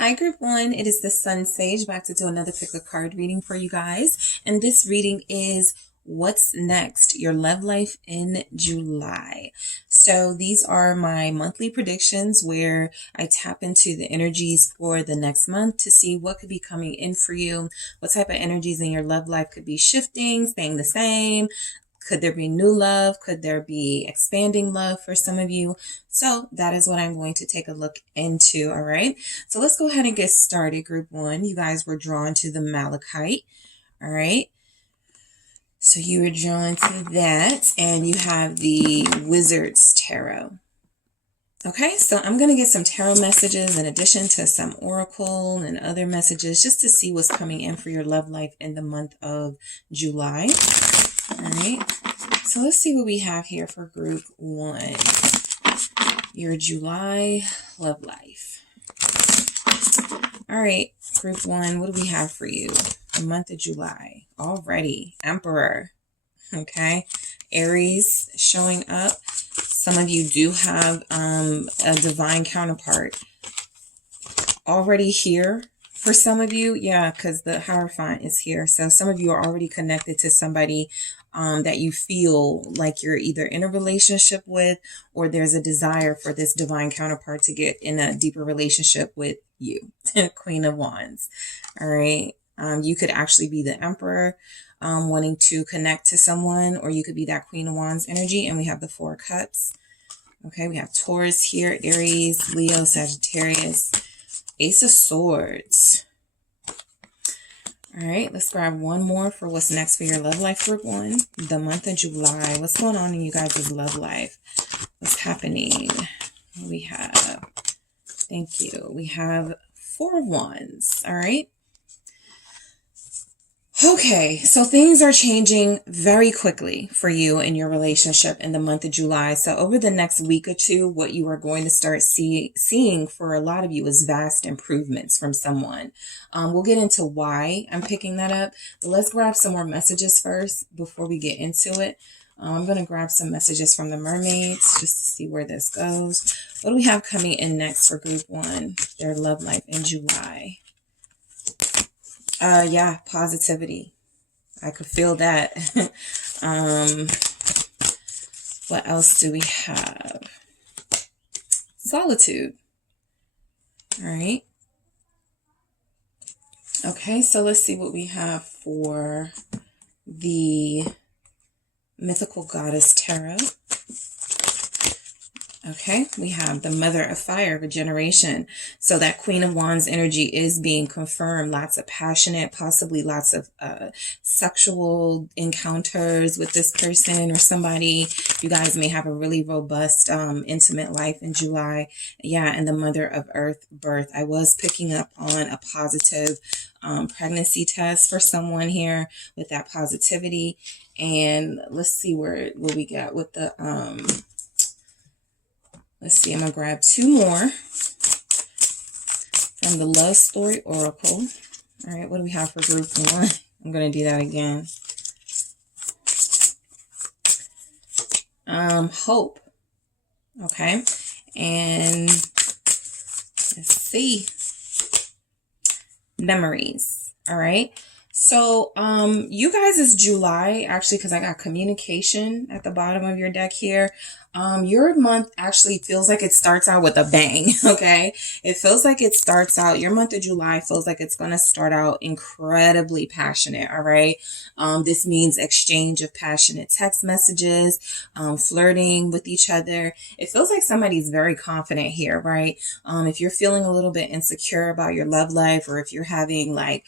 Hi group one, it is the Sun Sage back to do another pick a card reading for you guys. And this reading is what's next, your love life in July. So these are my monthly predictions where I tap into the energies for the next month to see what could be coming in for you, what type of energies in your love life could be shifting, staying the same. Could there be new love? Could there be expanding love for some of you? So that is what I'm going to take a look into, all right? So let's go ahead and get started, group one. You guys were drawn to the Malachite, all right? So you were drawn to that, and you have the Wizard's Tarot. Okay, so I'm going to get some tarot messages in addition to some oracle and other messages just to see what's coming in for your love life in the month of July. All right, so let's see what we have here for group one, your July love life. All right, group one, what do we have for you? The month of July already. Emperor, okay, Aries showing up. Some of you do have a divine counterpart already here. For some of you, yeah, because the Hierophant is here. So some of you are already connected to somebody that you feel like you're either in a relationship with, or there's a desire for this divine counterpart to get in a deeper relationship with you. Queen of Wands. All right. You could actually be the Emperor wanting to connect to someone, or you could be that Queen of Wands energy. And we have the Four of Cups. Okay, we have Taurus here, Aries, Leo, Sagittarius, Ace of Swords. All right, let's grab one more for what's next for your love life, group one. The month of July. What's going on in you guys' love life? What's happening? What do we have? Thank you. We have Four of Wands. All right. Okay, so things are changing very quickly for you in your relationship in the month of July. So over the next week or two, what you are going to start seeing for a lot of you is vast improvements from someone. We'll get into why I'm picking that up, but let's grab some more messages first before we get into it. I'm going to grab some messages from the mermaids just to see where this goes. What do we have coming in next for group one, their love life in July? Yeah, positivity. I could feel that. What else do we have? Solitude. All right. Okay, so let's see what we have for the Mythical Goddess Tarot. Okay, we have the Mother of Fire, regeneration. So that Queen of Wands energy is being confirmed. Lots of passionate, possibly lots of sexual encounters with this person or somebody. You guys may have a really robust, intimate life in July. Yeah, and the Mother of Earth, birth. I was picking up on a positive pregnancy test for someone here with that positivity. And let's see what we got with the... Let's see, I'm going to grab two more from the Love Story Oracle. All right, what do we have for group one? I'm going to do that again. Hope. Okay, and let's see. Memories. All right. So, you guys is July, actually, because I got communication at the bottom of your deck here. Your month actually feels like it starts out with a bang, okay? It feels like it starts out, your month of July feels like it's going to start out incredibly passionate, all right? This means exchange of passionate text messages, flirting with each other. It feels like somebody's very confident here, right? If you're feeling a little bit insecure about your love life, or if you're having like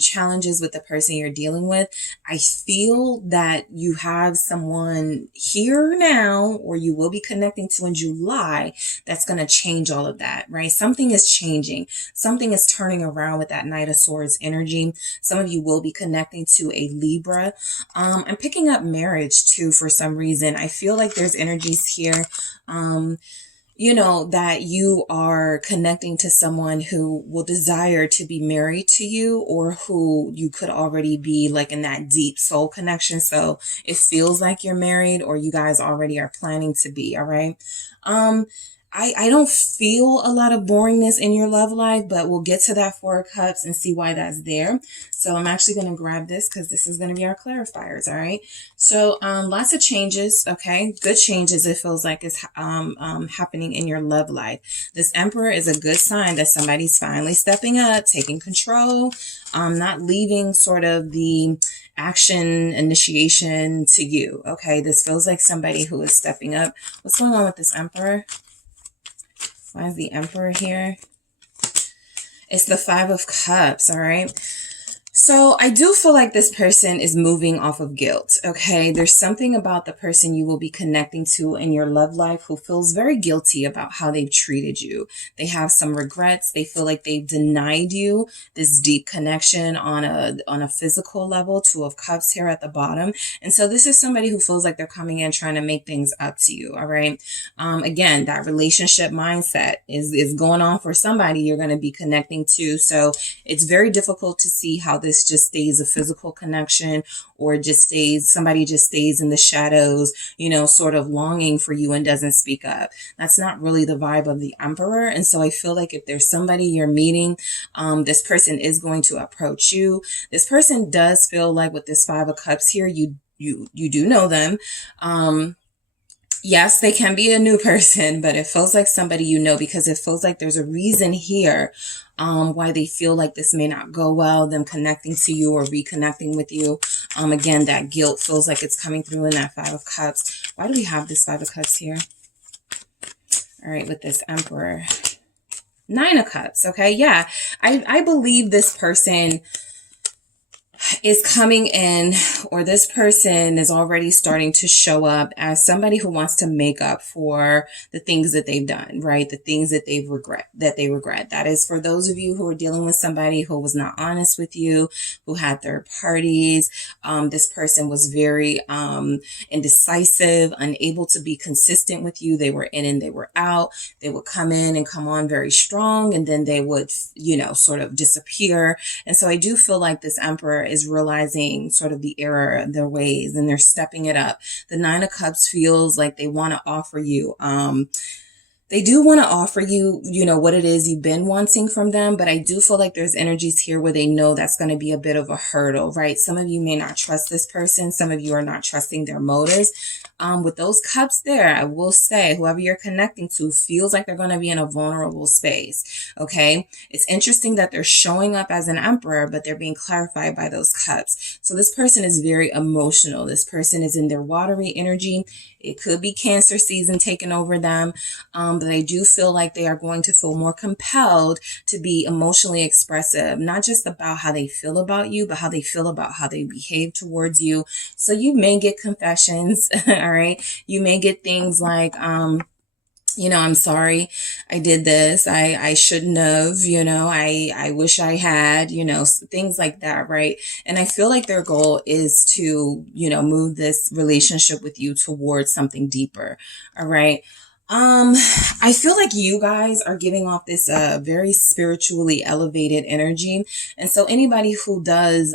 challenges with the person you're dealing with, I feel that you have someone here now, or you will be connecting to in July, that's going to change all of that, right? Something is changing. Something is turning around with that Knight of Swords energy. Some of you will be connecting to a Libra. I'm picking up marriage too for some reason. I feel like there's energies here. You know, that you are connecting to someone who will desire to be married to you, or who you could already be like in that deep soul connection. So it feels like you're married, or you guys already are planning to be. All right. I don't feel a lot of boringness in your love life, but we'll get to that Four of Cups and see why that's there. So I'm actually going to grab this because this is going to be our clarifiers. All right. So lots of changes. Okay. Good changes. It feels like it's happening in your love life. This Emperor is a good sign that somebody's finally stepping up, taking control, not leaving sort of the action initiation to you. Okay. This feels like somebody who is stepping up. What's going on with this Emperor? Why is the Emperor here? It's the Five of Cups, all right? So I do feel like this person is moving off of guilt, okay? There's something about the person you will be connecting to in your love life who feels very guilty about how they've treated you. They have some regrets. They feel like they've denied you this deep connection on a physical level. Two of Cups here at the bottom. And so this is somebody who feels like they're coming in trying to make things up to you, all right? Again, that relationship mindset is going on for somebody you're going to be connecting to. So it's very difficult to see how this just stays a physical connection or just stays, somebody just stays in the shadows, you know, sort of longing for you and doesn't speak up. That's not really the vibe of the Emperor. And so I feel like if there's somebody you're meeting, this person is going to approach you. This person does feel like with this Five of Cups here, you do know them. Yes, they can be a new person, but it feels like somebody you know, because it feels like there's a reason here why they feel like this may not go well, them connecting to you or reconnecting with you. Again, that guilt feels like it's coming through in that Five of Cups. Why do we have this Five of Cups here? All right, with this Emperor. Nine of Cups, okay? Yeah, I believe this person is coming in, or this person is already starting to show up as somebody who wants to make up for the things that they've done, right? The things that they regret. That is for those of you who are dealing with somebody who was not honest with you, who had third parties. This person was very indecisive, unable to be consistent with you. They were in and they were out. They would come in and come on very strong, and then they would, you know, sort of disappear. And so I do feel like this Emperor is realizing sort of the error of their ways, and they're stepping it up. The Nine of Cups feels like they want to offer you, they do want to offer you, you know, what it is you've been wanting from them. But I do feel like there's energies here where they know that's going to be a bit of a hurdle, right? Some of you may not trust this person. Some of you are not trusting their motives. With those cups there, I will say whoever you're connecting to feels like they're going to be in a vulnerable space. Okay. It's interesting that they're showing up as an Emperor, but they're being clarified by those cups. So this person is very emotional. This person is in their watery energy. It could be Cancer season taking over them. But I do feel like they are going to feel more compelled to be emotionally expressive, not just about how they feel about you, but how they feel about how they behave towards you. So you may get confessions, all right? You may get things like, you know, I'm sorry I did this. I shouldn't have, you know, I wish I had, you know, things like that, right? And I feel like their goal is to, you know, move this relationship with you towards something deeper, all right? I feel like you guys are giving off this very spiritually elevated energy. And so anybody who does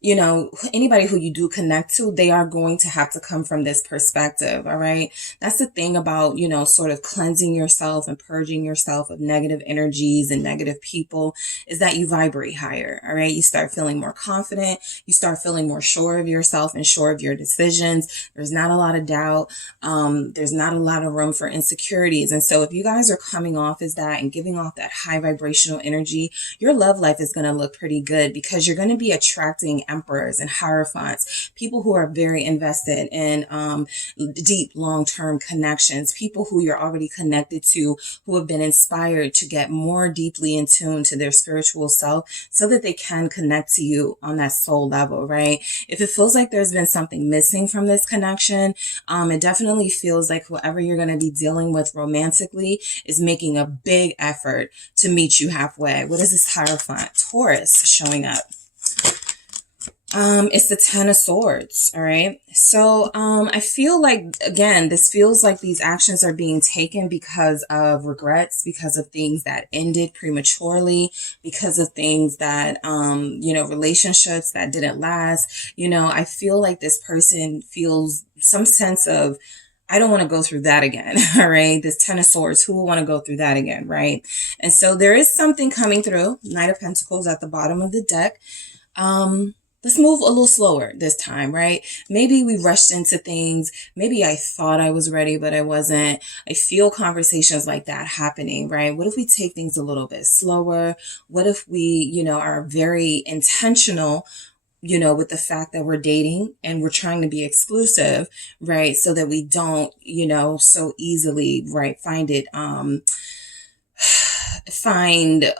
you know, anybody who you do connect to, they are going to have to come from this perspective. All right. That's the thing about, you know, sort of cleansing yourself and purging yourself of negative energies and negative people, is that you vibrate higher. All right. You start feeling more confident. You start feeling more sure of yourself and sure of your decisions. There's not a lot of doubt. There's not a lot of room for insecurities. And so if you guys are coming off as that and giving off that high vibrational energy, your love life is going to look pretty good, because you're going to be attracting Emperors and Hierophants, people who are very invested in deep long-term connections, people who you're already connected to, who have been inspired to get more deeply in tune to their spiritual self so that they can connect to you on that soul level, right? If it feels like there's been something missing from this connection, it definitely feels like whoever you're going to be dealing with romantically is making a big effort to meet you halfway. What is this Hierophant? Taurus showing up. It's the Ten of Swords. All right. So, I feel like, again, this feels like these actions are being taken because of regrets, because of things that ended prematurely, because of things that, you know, relationships that didn't last. You know, I feel like this person feels some sense of I don't want to go through that again. All right. This Ten of Swords, who will want to go through that again? Right. And so there is something coming through. Knight of Pentacles at the bottom of the deck. Let's move a little slower this time, right? Maybe we rushed into things. Maybe I thought I was ready, but I wasn't. I feel conversations like that happening, right? What if we take things a little bit slower? What if we, are very intentional, with the fact that we're dating and we're trying to be exclusive, right? So that we don't, so easily, right, find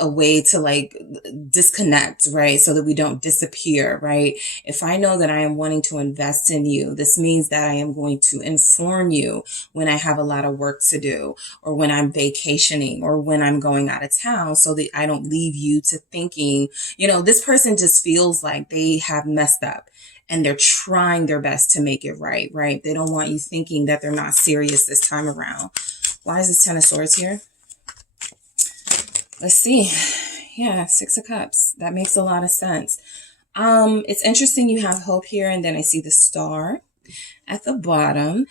a way to like disconnect, right? So that we don't disappear, right? If I know that I am wanting to invest in you, this means that I am going to inform you when I have a lot of work to do, or when I'm vacationing, or when I'm going out of town, so that I don't leave you to thinking, this person just feels like they have messed up and they're trying their best to make it right, right? They don't want you thinking that they're not serious this time around. Why is this Ten of Swords here? Let's see. Yeah, Six of Cups. That makes a lot of sense. It's interesting you have hope here, and then I see the Star at the bottom.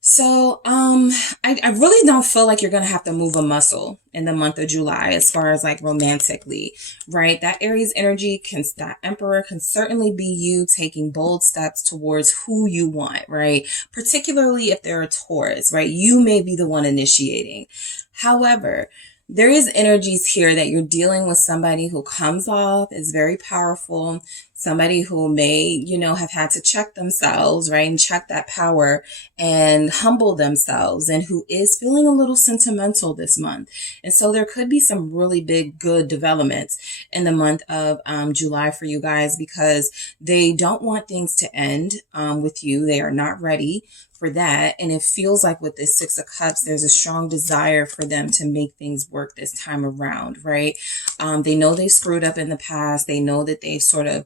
So, I really don't feel like you're going to have to move a muscle in the month of July as far as like romantically, right? That Aries energy that Emperor can certainly be you taking bold steps towards who you want, right? Particularly if they're a Taurus, right? You may be the one initiating. However, there is energies here that you're dealing with somebody who comes off as very powerful, somebody who may, have had to check themselves, right? And check that power and humble themselves, and who is feeling a little sentimental this month. And so there could be some really big, good developments in the month of July for you guys, because they don't want things to end with you. They are not ready for that. And it feels like with this Six of Cups, there's a strong desire for them to make things work this time around, right? They know they screwed up in the past. They know that they've sort of,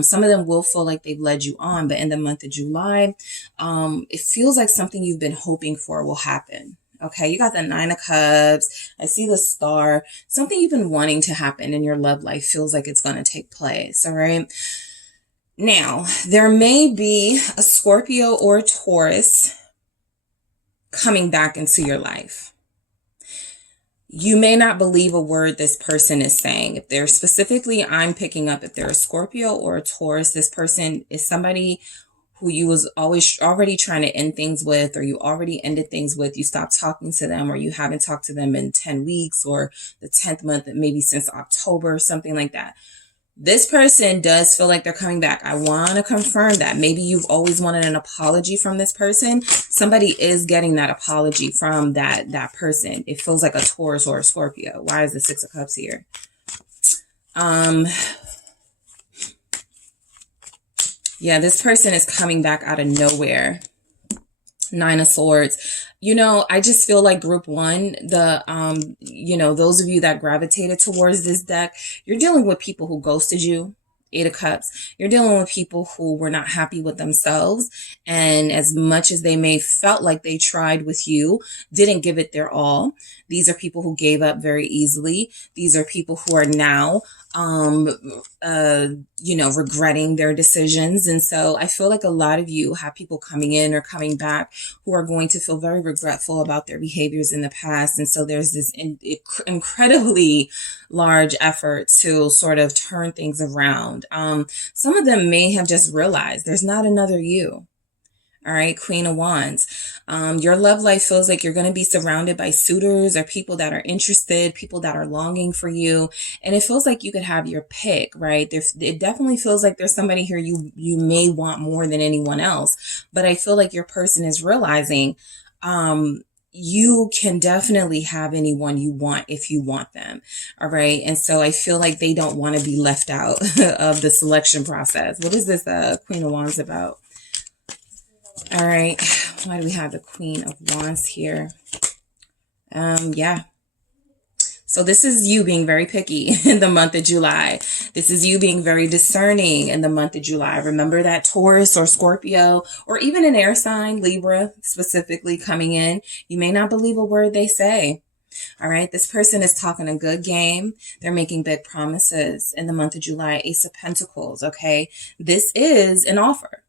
some of them will feel like they've led you on, but in the month of July, it feels like something you've been hoping for will happen. Okay, you got the Nine of Cups. I see the Star. Something you've been wanting to happen in your love life feels like it's going to take place, all right? Now, there may be a Scorpio or a Taurus coming back into your life. You may not believe a word this person is saying. If they're specifically, I'm picking up, if they're a Scorpio or a Taurus, this person is somebody who you was already trying to end things with, or you already ended things with. You stopped talking to them, or you haven't talked to them in 10 weeks or the 10th month, maybe since October, something like that. This person does feel like they're coming back. I want to confirm that. Maybe you've always wanted an apology from this person. Somebody is getting that apology from that person. It feels like a Taurus or a Scorpio. Why is the Six of Cups here? Yeah, this person is coming back out of nowhere. Nine of Swords. I just feel like group one, those of you that gravitated towards this deck, you're dealing with people who ghosted you. Eight of Cups. You're dealing with people who were not happy with themselves. And as much as they may felt like they tried with you, didn't give it their all. These are people who gave up very easily. These are people who are now, regretting their decisions. And so I feel like a lot of you have people coming in or coming back who are going to feel very regretful about their behaviors in the past. And so there's this incredibly large effort to sort of turn things around. Some of them may have just realized there's not another you. All right, Queen of Wands. Your love life feels like you're going to be surrounded by suitors or people that are interested, people that are longing for you. And it feels like you could have your pick, right? It definitely feels like there's somebody here you may want more than anyone else. But I feel like your person is realizing you can definitely have anyone you want if you want them. All right. And so I feel like they don't want to be left out of the selection process. What is this Queen of Wands about? All right. Why do we have the Queen of Wands here? Yeah. So this is you being very picky in the month of July. This is you being very discerning in the month of July. Remember that Taurus or Scorpio, or even an air sign, Libra specifically coming in. You may not believe a word they say. All right. This person is talking a good game. They're making big promises in the month of July. Ace of Pentacles. Okay. This is an offer.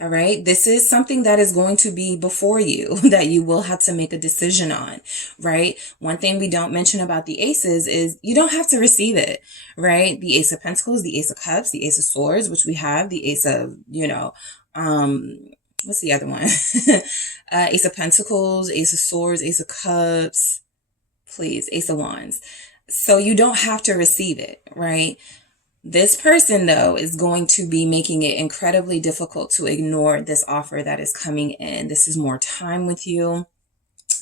All right. This is something that is going to be before you that you will have to make a decision on, right? One thing we don't mention about the aces is you don't have to receive it, right? The Ace of Pentacles, the Ace of Cups, the Ace of Swords, which we have, the Ace of, what's the other one? Ace of Pentacles, Ace of Swords, Ace of Cups, please, Ace of Wands. So you don't have to receive it, right? This person, though, is going to be making it incredibly difficult to ignore this offer that is coming in. This is more time with you.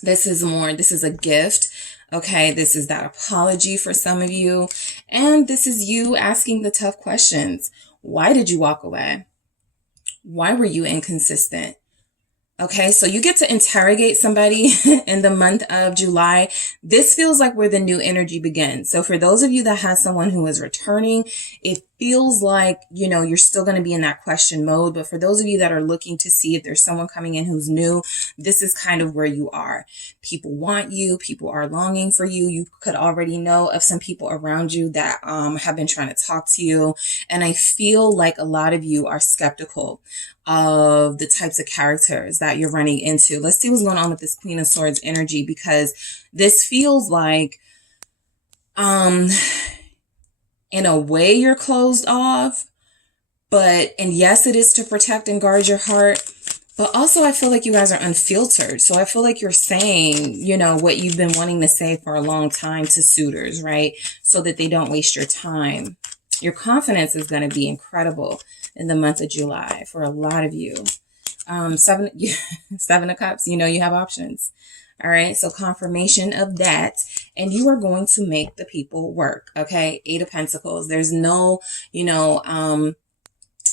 This is a gift. Okay, this is that apology for some of you. And this is you asking the tough questions. Why did you walk away? Why were you inconsistent? Okay, so you get to interrogate somebody in the month of July. This feels like where the new energy begins. So for those of you that have someone who is returning, it feels like, you're still going to be in that question mode. But for those of you that are looking to see if there's someone coming in who's new, this is kind of where you are. People want you. People are longing for you. You could already know of some people around you that have been trying to talk to you. And I feel like a lot of you are skeptical of the types of characters that you're running into. Let's see what's going on with this Queen of Swords energy, because this feels like, in a way you're closed off, and yes, it is to protect and guard your heart, but also I feel like you guys are unfiltered. So I feel like you're saying, what you've been wanting to say for a long time to suitors, right? So that they don't waste your time. Your confidence is going to be incredible in the month of July for a lot of you. Seven of Cups, you have options. All right. So confirmation of that. And you are going to make the people work. Okay. 8 of Pentacles. There's no,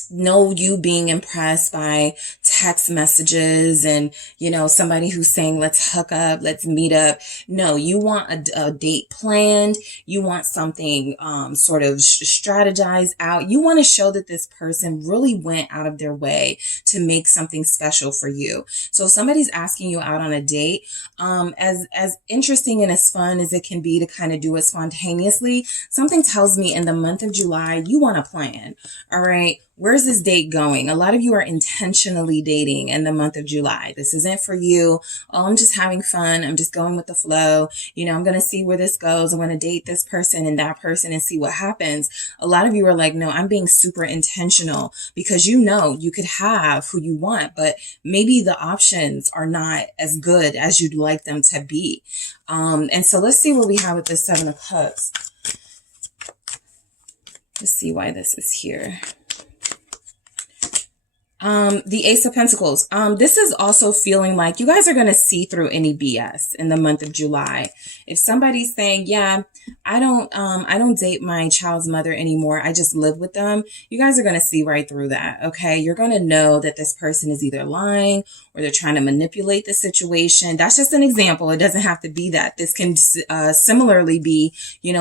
you being impressed by text messages and, somebody who's saying, let's hook up, let's meet up. No, you want a date planned. You want something sort of strategized out. You want to show that this person really went out of their way to make something special for you. So if somebody's asking you out on a date, as interesting and as fun as it can be to kind of do it spontaneously, something tells me in the month of July, you want a plan. All right. Where's this date going? A lot of you are intentionally dating in the month of July. This isn't for you. Oh, I'm just having fun. I'm just going with the flow. I'm going to see where this goes. I'm going to date this person and that person and see what happens. A lot of you are like, no, I'm being super intentional, because you could have who you want, but maybe the options are not as good as you'd like them to be. And so let's see what we have with this 7 of Cups. Let's see why this is here. The Ace of Pentacles. This is also feeling like you guys are going to see through any BS in the month of July. If somebody's saying, yeah, I don't date my child's mother anymore, I just live with them, you guys are going to see right through that. Okay. You're going to know that this person is either lying or they're trying to manipulate the situation. That's just an example. It doesn't have to be that. This can similarly be,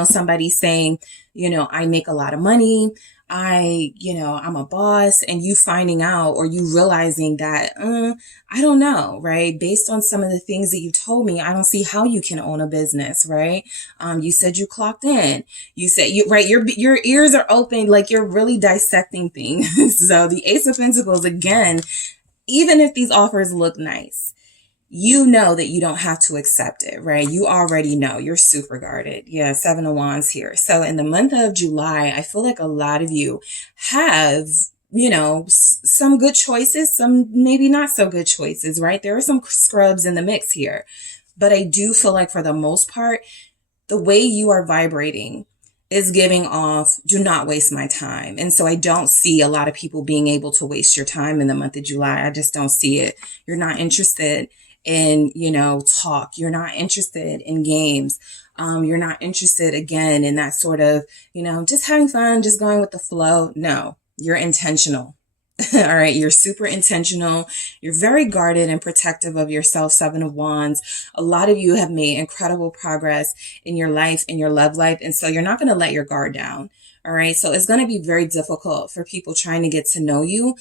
somebody saying, I make a lot of money. I'm a boss, and you finding out or you realizing that, I don't know, right? Based on some of the things that you told me, I don't see how you can own a business, right? You said you clocked in. You said your ears are open, like you're really dissecting things. So the Ace of Pentacles, again, even if these offers look nice, you know that you don't have to accept it, right? You already know. You're super guarded. Yeah, 7 of Wands here. So in the month of July, I feel like a lot of you have, some good choices, some maybe not so good choices, right? There are some scrubs in the mix here. But I do feel like for the most part, the way you are vibrating is giving off, do not waste my time. And so I don't see a lot of people being able to waste your time in the month of July. I just don't see it. You're not interested in, talk. You're not interested in games. You're not interested, again, in that sort of, just having fun, just going with the flow. No, you're intentional. All right. You're super intentional. You're very guarded and protective of yourself. 7 of Wands. A lot of you have made incredible progress in your life, in your love life. And so you're not going to let your guard down. All right. So it's going to be very difficult for people trying to get to know you.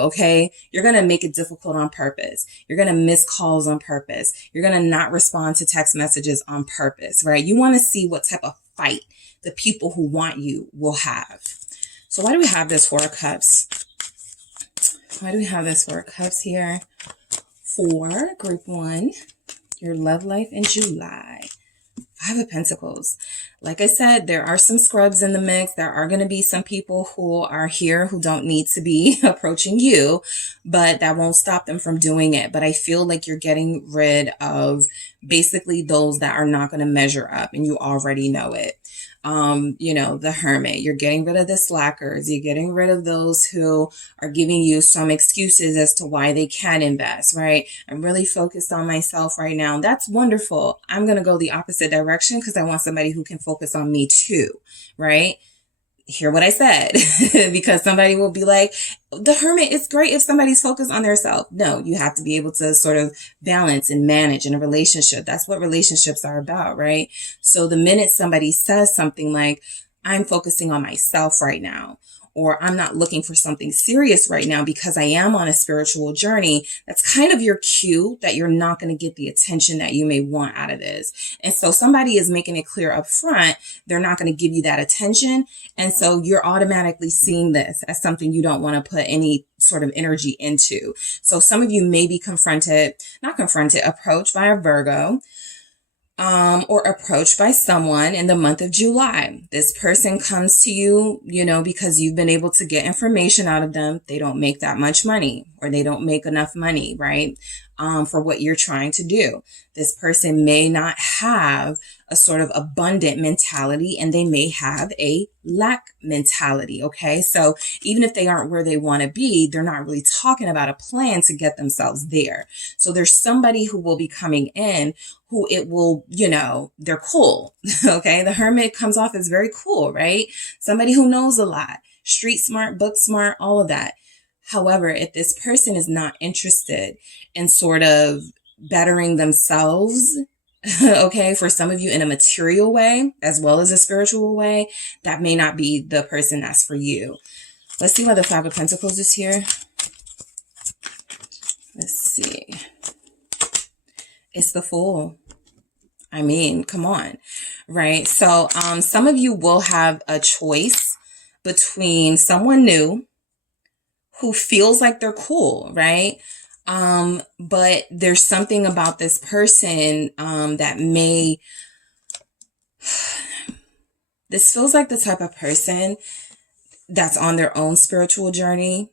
Okay. You're going to make it difficult on purpose. You're going to miss calls on purpose. You're going to not respond to text messages on purpose, right? You want to see what type of fight the people who want you will have. So why do we have this 4 of Cups? Why do we have this Four of Cups here? For group 1, your love life in July. 5 of Pentacles. Like I said, there are some scrubs in the mix. There are going to be some people who are here who don't need to be approaching you, but that won't stop them from doing it. But I feel like you're getting rid of basically those that are not going to measure up, and you already know it. You know, the Hermit, you're getting rid of the slackers. You're getting rid of those who are giving you some excuses as to why they can't invest, right? I'm really focused on myself right now. That's wonderful. I'm going to go the opposite direction because I want somebody who can focus on me too, right? Hear what I said, because somebody will be like, the Hermit, it's great if somebody's focused on their self. No, you have to be able to sort of balance and manage in a relationship. That's what relationships are about, right? So the minute somebody says something like, I'm focusing on myself right now, or I'm not looking for something serious right now because I am on a spiritual journey, that's kind of your cue that you're not going to get the attention that you may want out of this. And so somebody is making it clear up front, they're not going to give you that attention. And so you're automatically seeing this as something you don't want to put any sort of energy into. So some of you may be approached by a Virgo, or approached by someone in the month of July. This person comes to you, you know, because you've been able to get information out of them. They don't make that much money, or they don't make enough money, right? For what you're trying to do. This person may not have a sort of abundant mentality, and they may have a lack mentality. Okay. So even if they aren't where they want to be, they're not really talking about a plan to get themselves there. So there's somebody who will be coming in who it will, you know, they're cool. Okay. The Hermit comes off as very cool, right? Somebody who knows a lot, street smart, book smart, all of that. However, if this person is not interested in sort of bettering themselves, okay, for some of you in a material way, as well as a spiritual way, that may not be the person that's for you. Let's see why the Five of Pentacles is here. Let's see. It's the Fool. I mean, come on, right? So some of you will have a choice between someone new who feels like they're cool, right? But there's something about this person that may... This feels like the type of person that's on their own spiritual journey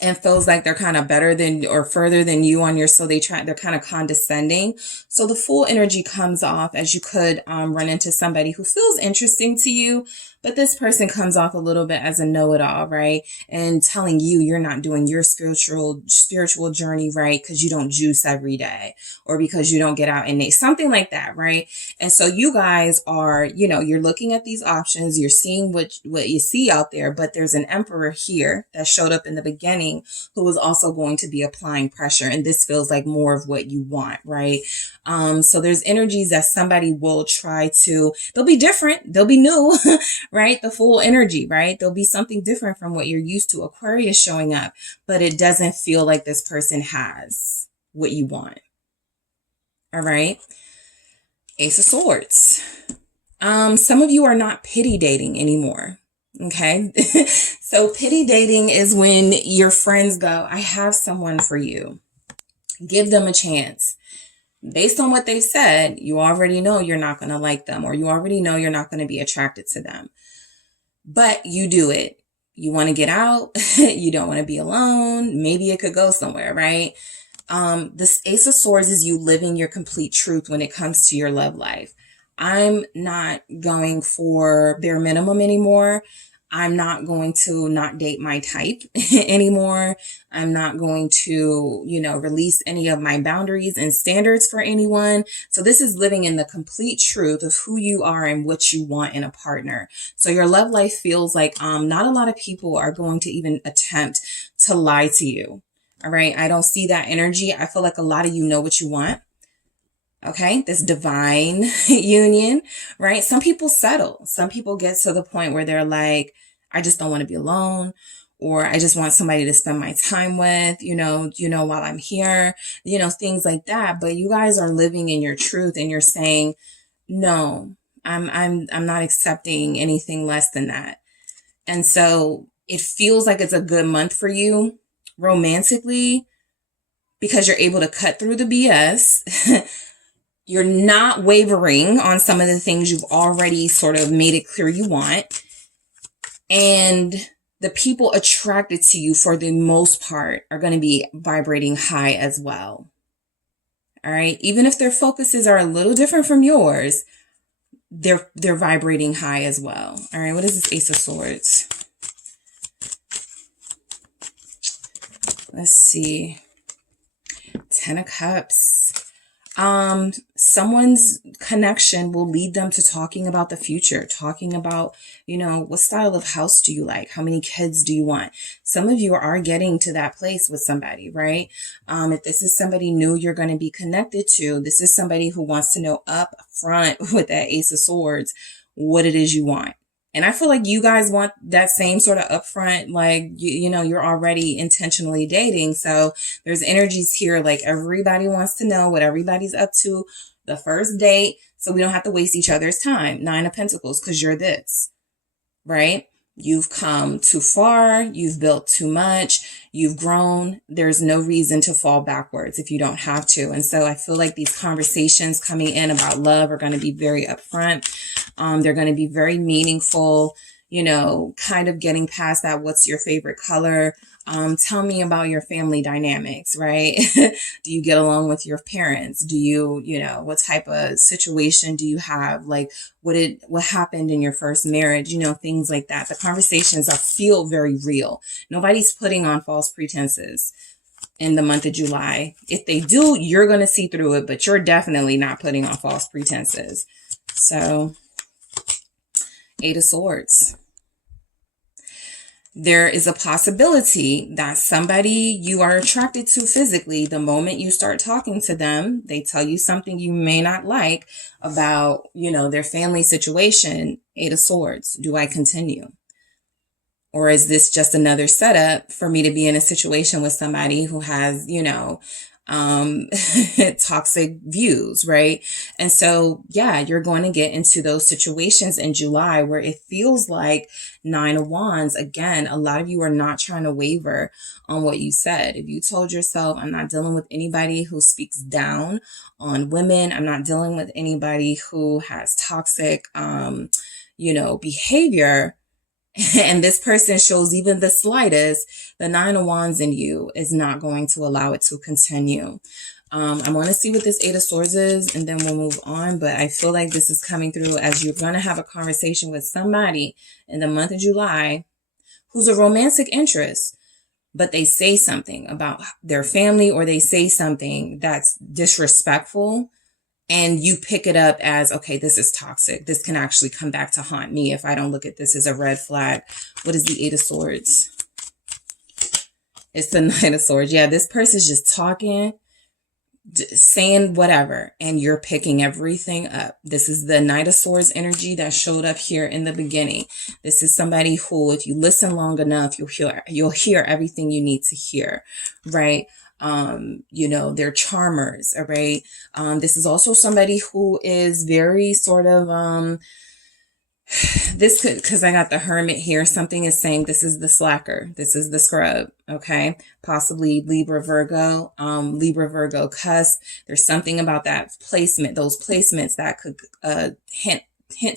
and feels like they're kind of better than or further than you on your, so they're kind of condescending. So the Fool energy comes off as you could run into somebody who feels interesting to you, but this person comes off a little bit as a know-it-all, right? And telling you you're not doing your spiritual journey right because you don't juice every day, or because you don't get out and something like that, right? And so you guys are, you know, you're looking at these options, you're seeing what you see out there, but there's an Emperor here that showed up in the beginning who is also going to be applying pressure, and this feels like more of what you want, right? So there's energies that somebody will try to, they'll be different, they'll be new, right? The Fool energy, right? There'll be something different from what you're used to. Aquarius showing up, but it doesn't feel like this person has what you want. All right. Ace of Swords. Some of you are not pity dating anymore. Okay. So pity dating is when your friends go, I have someone for you. Give them a chance. Based on what they've said, you already know you're not going to like them, or you already know you're not going to be attracted to them. But you do it. You want to get out. You don't want to be alone. Maybe it could go somewhere, right? This Ace of Swords is you living your complete truth when it comes to your love life. I'm not going for bare minimum anymore. I'm not going to not date my type anymore. I'm not going to, you know, release any of my boundaries and standards for anyone. So this is living in the complete truth of who you are and what you want in a partner. So your love life feels like not a lot of people are going to even attempt to lie to you. All right. I don't see that energy. I feel like a lot of you know what you want. Okay, this divine union, right? Some people settle. Some people get to the point where they're like, I just don't want to be alone, or I just want somebody to spend my time with, you know, while I'm here, you know, things like that. But you guys are living in your truth, and you're saying, no, I'm not accepting anything less than that. And so it feels like it's a good month for you. romantically, because you're able to cut through the BS. You're not wavering on some of the things you've already sort of made it clear you want. And the people attracted to you, for the most part, are going to be vibrating high as well. All right. Even if their focuses are a little different from yours, they're vibrating high as well. All right. What is this Ace of Swords? Let's see. 10 of Cups. Someone's connection will lead them to talking about the future, talking about, you know, what style of house do you like? How many kids do you want? Some of you are getting to that place with somebody, right? If this is somebody new you're going to be connected to, this is somebody who wants to know up front with that Ace of Swords what it is you want. And I feel like you guys want that same sort of upfront, like, you know, you're already intentionally dating. So there's energies here, like everybody wants to know what everybody's up to the first date, so we don't have to waste each other's time. 9 of Pentacles, because you're this, right? You've come too far. You've built too much. You've grown. There's no reason to fall backwards if you don't have to. And so I feel like these conversations coming in about love are going to be very upfront. They're going to be very meaningful, you know, kind of getting past that. What's your favorite color? Tell me about your family dynamics, right? Do you get along with your parents? Do you, you know, what type of situation do you have? Like, what happened in your first marriage? You know, things like that. The conversations feel very real. Nobody's putting on false pretenses in the month of July. If they do, you're going to see through it, but you're definitely not putting on false pretenses. So, 8 of Swords. There is a possibility that somebody you are attracted to physically, the moment you start talking to them, they tell you something you may not like about, you know, their family situation. 8 of Swords. Do I continue? Or is this just another setup for me to be in a situation with somebody who has, you know, toxic views, right? And so, yeah, you're going to get into those situations in July where it feels like 9 of Wands. Again, a lot of you are not trying to waver on what you said. If you told yourself, I'm not dealing with anybody who speaks down on women, I'm not dealing with anybody who has toxic, you know, behavior, and this person shows even the slightest, the 9 of Wands in you is not going to allow it to continue. I want to see what this 8 of Swords is, and then we'll move on. But I feel like this is coming through as you're going to have a conversation with somebody in the month of July who's a romantic interest, but they say something about their family, or they say something that's disrespectful. And you pick it up as, okay, this is toxic. This can actually come back to haunt me if I don't look at this as a red flag. What is the 8 of Swords? It's the 9 of Swords. Yeah, this person's just talking, saying whatever, and you're picking everything up. This is the Knight of Swords energy that showed up here in the beginning. This is somebody who, if you listen long enough, you'll hear everything you need to hear, right? You know, they're charmers, all right? This is also somebody who is very sort of, this could, because I got the Hermit here, something is saying this is the slacker, this is the scrub, okay? Possibly Libra Virgo cusp. There's something about that placement, those placements that could hint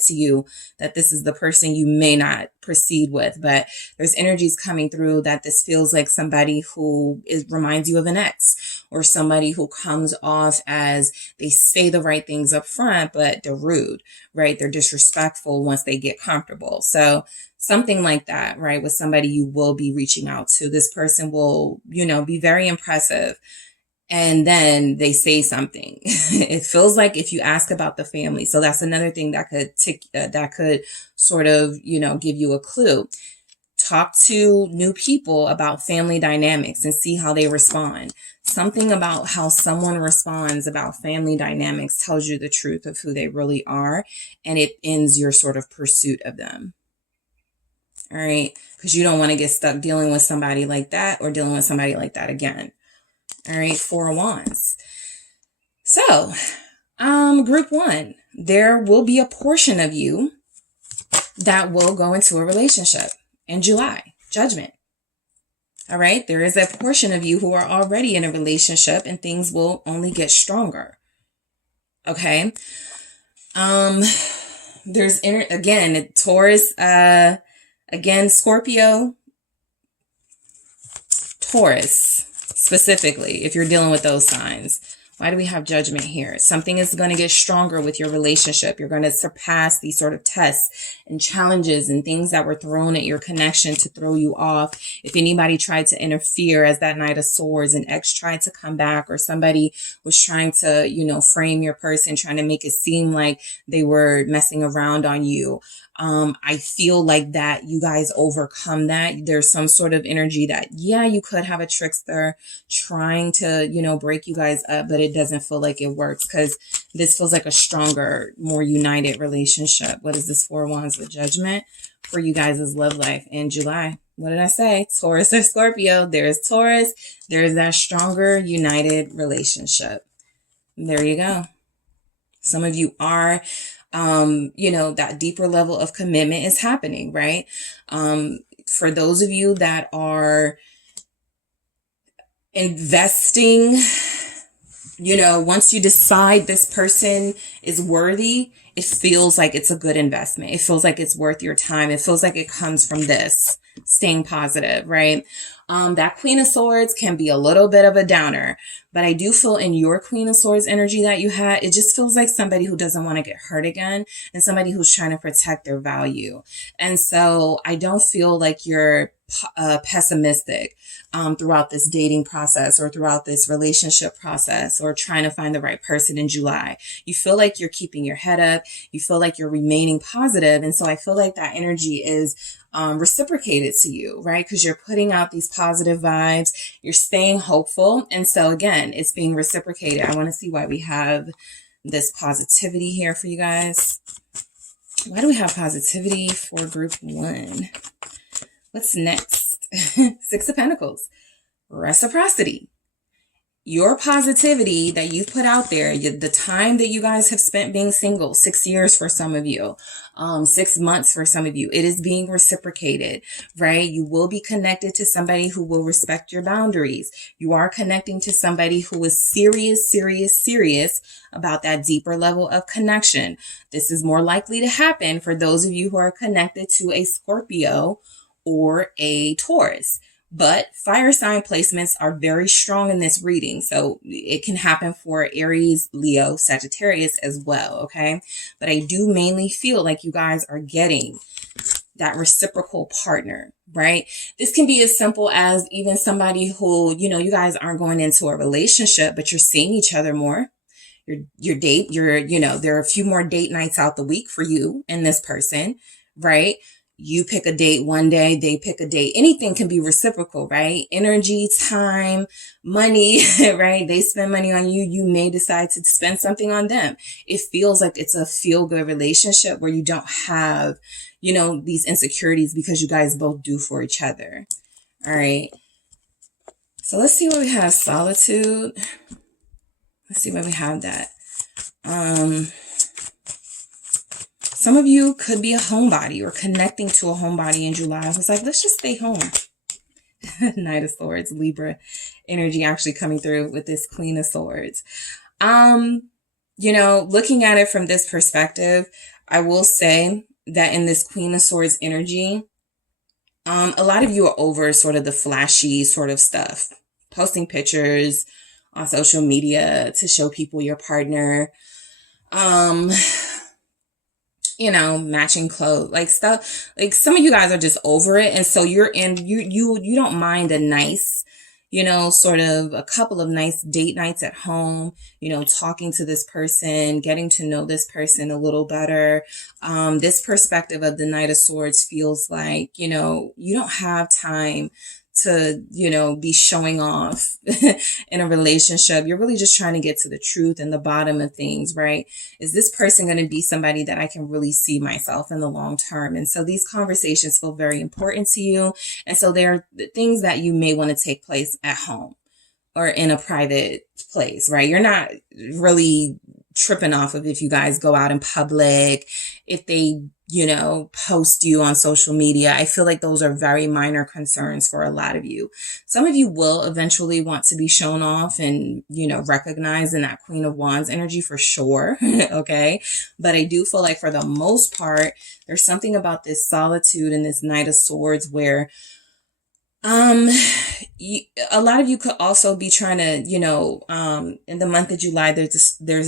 to you that this is the person you may not proceed with. But there's energies coming through that this feels like somebody who reminds you of an ex, or somebody who comes off as they say the right things up front, but they're rude, right? They're disrespectful once they get comfortable. So something like that, right? With somebody you will be reaching out to. This person will, you know, be very impressive. And then they say something. It feels like if you ask about the family. So that's another thing that could sort of, you know, give you a clue. Talk to new people about family dynamics and see how they respond. Something about how someone responds about family dynamics tells you the truth of who they really are, and it ends your sort of pursuit of them. All right? Because you don't want to get stuck dealing with somebody like that, or dealing with somebody like that again. All right, 4 of Wands. So, group 1, there will be a portion of you that will go into a relationship in July. Judgment. All right. There is a portion of you who are already in a relationship and things will only get stronger. Okay. There's again, Taurus, again, Scorpio, Taurus, specifically, if you're dealing with those signs. Why do we have Judgment here? Something is going to get stronger with your relationship. You're going to surpass these sort of tests and challenges and things that were thrown at your connection to throw you off. If anybody tried to interfere as that Knight of Swords, an ex tried to come back, or somebody was trying to, you know, frame your person, trying to make it seem like they were messing around on you. I feel like that you guys overcome that. There's some sort of energy that, yeah, you could have a trickster trying to, you know, break you guys up, but it doesn't feel like it works because this feels like a stronger, more united relationship. What is this Four of Wands with Judgment for you guys' love life in July? What did I say? Taurus or Scorpio? There's Taurus. There's that stronger, united relationship. There you go. Some of you are, you know, that deeper level of commitment is happening, right? For those of you that are investing, you know, once you decide this person is worthy, it feels like it's a good investment. It feels like it's worth your time. It feels like it comes from this, staying positive, right? That Queen of Swords can be a little bit of a downer, but I do feel in your Queen of Swords energy that you had, it just feels like somebody who doesn't want to get hurt again and somebody who's trying to protect their value. And so I don't feel like you're pessimistic throughout this dating process or throughout this relationship process or trying to find the right person in July. You feel like you're keeping your head up. You feel like you're remaining positive. And so I feel like that energy is reciprocated to you, right? Because you're putting out these positive vibes. You're staying hopeful. And so again, it's being reciprocated. I want to see why we have this positivity here for you guys. Why do we have positivity for group one? What's next? Six of Pentacles. Reciprocity. Your positivity that you put out there, the time that you guys have spent being single, 6 years for some of you, 6 months for some of you, it is being reciprocated, right? You will be connected to somebody who will respect your boundaries. You are connecting to somebody who is serious about that deeper level of connection. This is more likely to happen for those of you who are connected to a Scorpio or a Taurus. But fire sign placements are very strong in this reading. So it can happen for Aries, Leo, Sagittarius as well. Okay. But I do mainly feel like you guys are getting that reciprocal partner, right? This can be as simple as even somebody who, you know, you guys aren't going into a relationship, but you're seeing each other more. You know, there are a few more date nights out the week for you and this person, right? You pick a date one day, they pick a date. Anything can be reciprocal, right? Energy, time, money, right? They spend money on you. You may decide to spend something on them. It feels like it's a feel-good relationship where you don't have, you know, these insecurities because you guys both do for each other. All right. So let's see what we have. Solitude. Let's see where we have that. Some of you could be a homebody or connecting to a homebody in July. I was like, let's just stay home. Knight of Swords, Libra energy actually coming through with this Queen of Swords. You know, looking at it from this perspective, I will say that in this Queen of Swords energy, a lot of you are over sort of the flashy sort of stuff. Posting pictures on social media to show people your partner. You know, matching clothes, like stuff, like some of you guys are just over it. And so you don't mind a nice, you know, sort of a couple of nice date nights at home, you know, talking to this person, getting to know this person a little better. This perspective of the Knight of Swords feels like, you know, you don't have time to, you know, be showing off in a relationship. You're really just trying to get to the truth and the bottom of things, right? Is this person going to be somebody that I can really see myself in the long term? And so these conversations feel very important to you. And so they're things that you may want to take place at home or in a private place, right? You're not really tripping off of if you guys go out in public, if they, you know, post you on social media. I feel like those are very minor concerns for a lot of you. Some of you will eventually want to be shown off and, you know, recognized in that Queen of Wands energy for sure. Okay. But I do feel like for the most part, there's something about this solitude and this Knight of Swords where a lot of you could also be trying to, you know, in the month of July, there's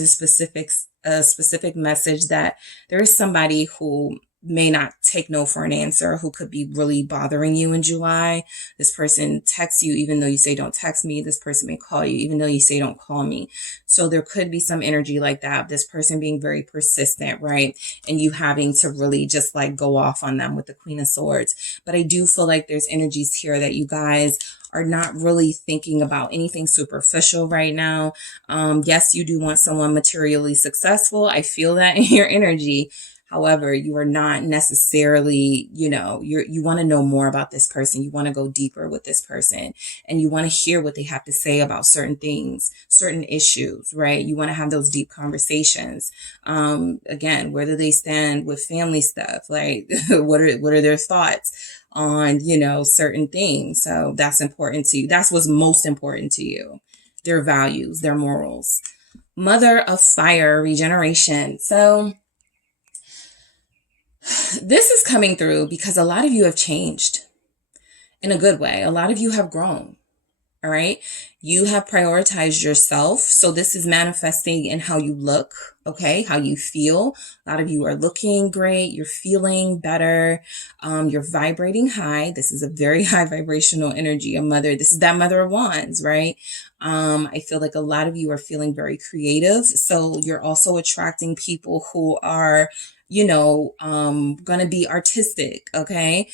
a specific message that there is somebody who may not take no for an answer, who could be really bothering you in July. This person texts you, even though you say don't text me. This person may call you, even though you say don't call me. So there could be some energy like that. This person being very persistent, right? And you having to really just like go off on them with the Queen of Swords. But I do feel like there's energies here that you guys are not really thinking about anything superficial right now. Yes, you do want someone materially successful. I feel that in your energy. However, you are not necessarily, you know, you want to know more about this person. You want to go deeper with this person and you want to hear what they have to say about certain things, certain issues, right? You want to have those deep conversations. Again, where do they stand with family stuff? Like what are their thoughts on, you know, certain things? So that's important to you. That's what's most important to you. Their values, their morals. Mother of Fire, regeneration. So this is coming through because a lot of you have changed in a good way. A lot of you have grown. All right. You have prioritized yourself. So this is manifesting in how you look. Okay. How you feel. A lot of you are looking great. You're feeling better. You're vibrating high. This is a very high vibrational energy. A mother. This is that Mother of Wands, right? I feel like a lot of you are feeling very creative. So you're also attracting people who are, you know, gonna be artistic, okay?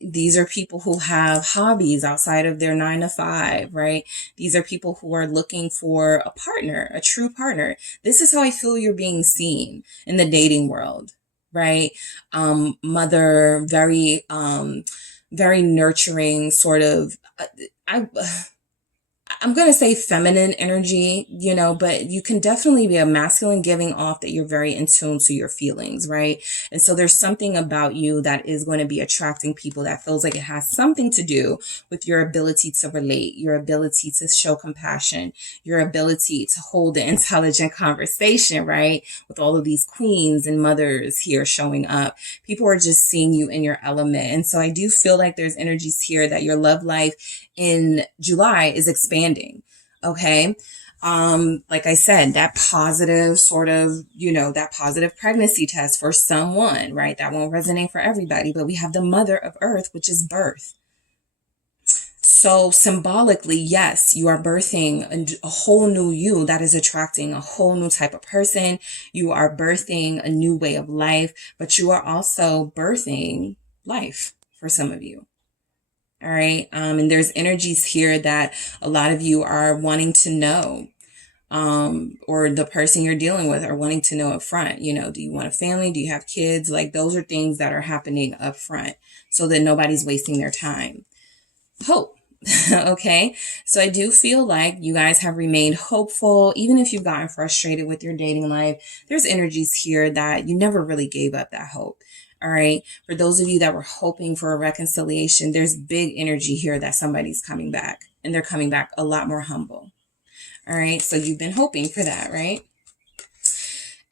These are people who have hobbies outside of their 9 to 5, right? These are people who are looking for a partner, a true partner. This is how I feel you're being seen in the dating world, right? Mother, very nurturing, sort of, I'm going to say feminine energy, you know, but you can definitely be a masculine, giving off that you're very in tune to your feelings, right? And so there's something about you that is going to be attracting people that feels like it has something to do with your ability to relate, your ability to show compassion, your ability to hold an intelligent conversation, right? With all of these queens and mothers here showing up, people are just seeing you in your element. And so I do feel like there's energies here that your love life in July is expanding. Okay. Like I said, that positive sort of, you know, that positive pregnancy test for someone, right? That won't resonate for everybody, but we have the Mother of Earth, which is birth. So symbolically, yes, you are birthing a whole new you that is attracting a whole new type of person. You are birthing a new way of life, but you are also birthing life for some of you. All right. And there's energies here that a lot of you are wanting to know, or the person you're dealing with are wanting to know up front. You know, do you want a family? Do you have kids? Like those are things that are happening up front so that nobody's wasting their time. Hope. Okay. So I do feel like you guys have remained hopeful, even if you've gotten frustrated with your dating life. There's energies here that you never really gave up that hope. All right. For those of you that were hoping for a reconciliation, there's big energy here that somebody's coming back, and they're coming back a lot more humble. All right. So you've been hoping for that, right?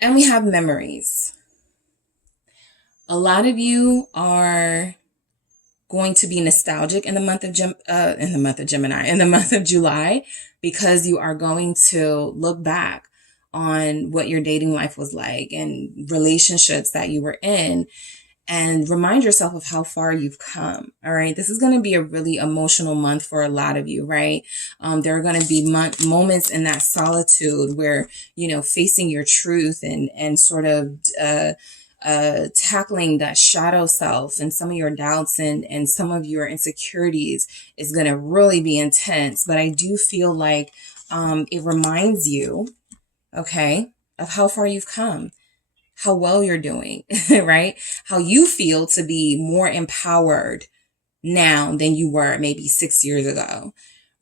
And we have memories. A lot of you are going to be nostalgic in the month of July, because you are going to look back on what your dating life was like and relationships that you were in, and remind yourself of how far you've come. All right. This is going to be a really emotional month for a lot of you, right? There are going to be moments in that solitude where, you know, facing your truth and sort of, tackling that shadow self and some of your doubts and some of your insecurities is going to really be intense. But I do feel like, it reminds you, okay, of how far you've come, how well you're doing, right? How you feel to be more empowered now than you were maybe 6 years ago,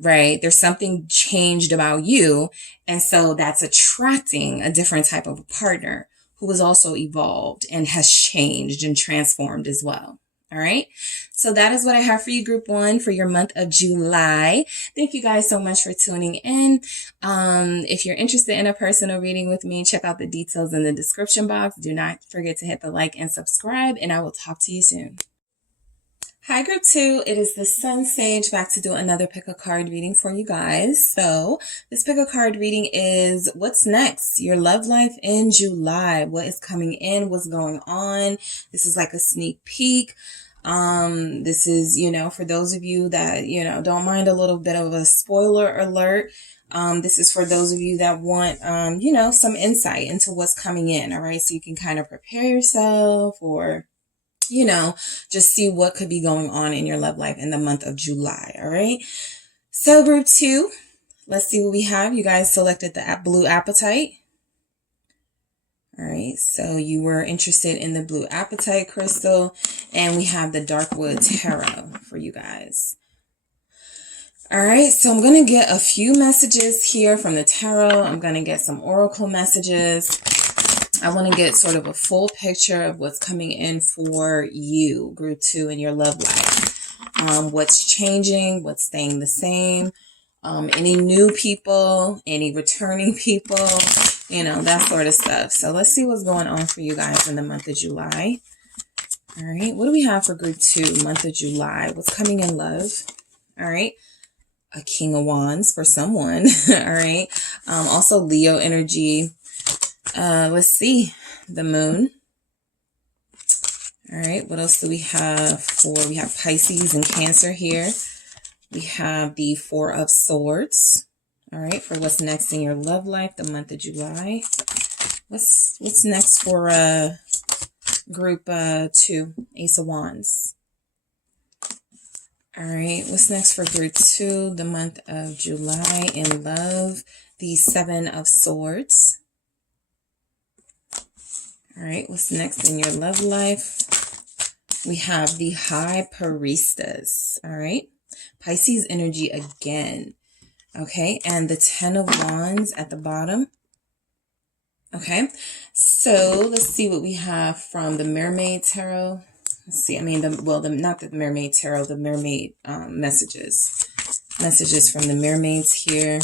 right? There's something changed about you. And so that's attracting a different type of partner who is also evolved and has changed and transformed as well. All right. So that is what I have for you, group one, for your month of July. Thank you guys so much for tuning in. If you're interested in a personal reading with me, check out the details in the description box. Do not forget to hit the like and subscribe, and I will talk to you soon. Hi, group two. It is the SunSage back to do another pick a card reading for you guys. So this pick a card reading is what's next? Your love life in July. What is coming in? What's going on? This is like a sneak peek. This is, for those of you that, don't mind a little bit of a spoiler alert. This is for those of you that want, some insight into what's coming in. All right. So you can kind of prepare yourself or, just see what could be going on in your love life in the month of July. All right. So group two, let's see what we have. You guys selected the blue apatite. All right. So you were interested in the blue apatite crystal, and we have the Darkwood Tarot for you guys. All right. So I'm going to get a few messages here from the tarot. I'm going to get some oracle messages. I want to get sort of a full picture of what's coming in for you, group two, in your love life. What's changing, what's staying the same, any new people, any returning people, that sort of stuff. So let's see what's going on for you guys in the month of July. All right. What do we have for group two, month of July? What's coming in love? All right. A King of Wands for someone. All right. Also Leo energy. Let's see, the moon. All right, what else do we have we have Pisces and Cancer here. We have the Four of Swords. All right, for what's next in your love life, the month of July. What's next for group two, Ace of Wands. All right, what's next for group two, the month of July in love, the Seven of Swords. All right, what's next in your love life? We have the High Priestess. All right, Pisces energy again. Okay, and the Ten of Wands at the bottom. Okay, so let's see what we have from the Mermaid Tarot. Let's see, not the Mermaid Tarot, the Mermaid messages. Messages from the mermaids here.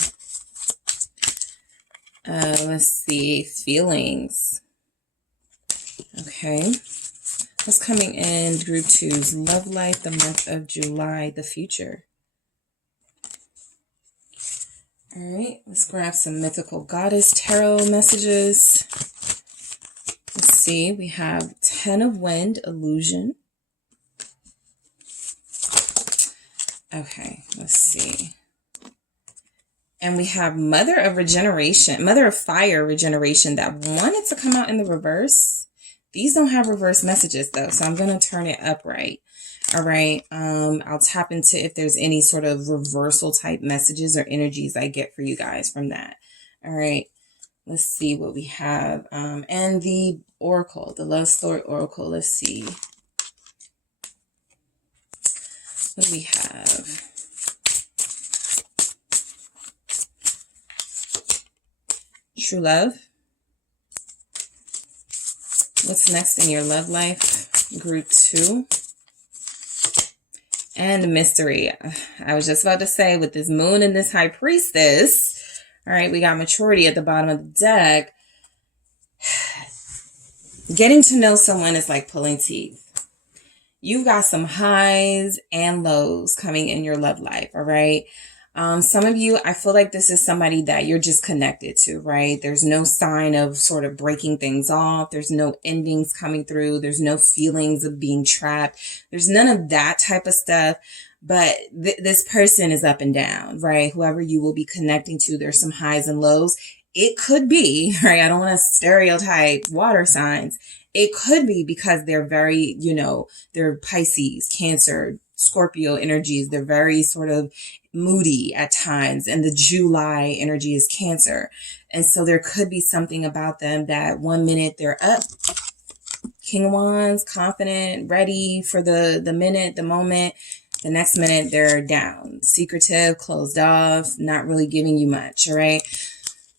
Let's see, feelings. Okay, what's coming in group two's love life, the month of July, the future. All right, let's grab some mythical goddess tarot messages. Let's see, we have Ten of Wind, illusion. Okay, let's see. And we have Mother of Regeneration, Mother of Fire Regeneration that wanted to come out in the reverse. These don't have reverse messages though, so I'm going to turn it upright. All right. I'll tap into if there's any sort of reversal type messages or energies I get for you guys from that. All right. Let's see what we have. And the Oracle, the Love Story Oracle. Let's see. What do we have? True love. What's next in your love life? Group two. And mystery. I was just about to say, with this moon and this high priestess, all right, we got maturity at the bottom of the deck. Getting to know someone is like pulling teeth. You've got some highs and lows coming in your love life, all right? Some of you, I feel like this is somebody that you're just connected to, right? There's no sign of sort of breaking things off. There's no endings coming through. There's no feelings of being trapped. There's none of that type of stuff. But this person is up and down, right? Whoever you will be connecting to, there's some highs and lows. It could be, right? I don't want to stereotype water signs. It could be because they're very, they're Pisces, Cancer, Scorpio energies. They're very sort of moody at times, and the July energy is Cancer. And so there could be something about them that one minute they're up, King of Wands, confident, ready for the minute, the moment. The next minute, they're down, secretive, closed off, not really giving you much, all right?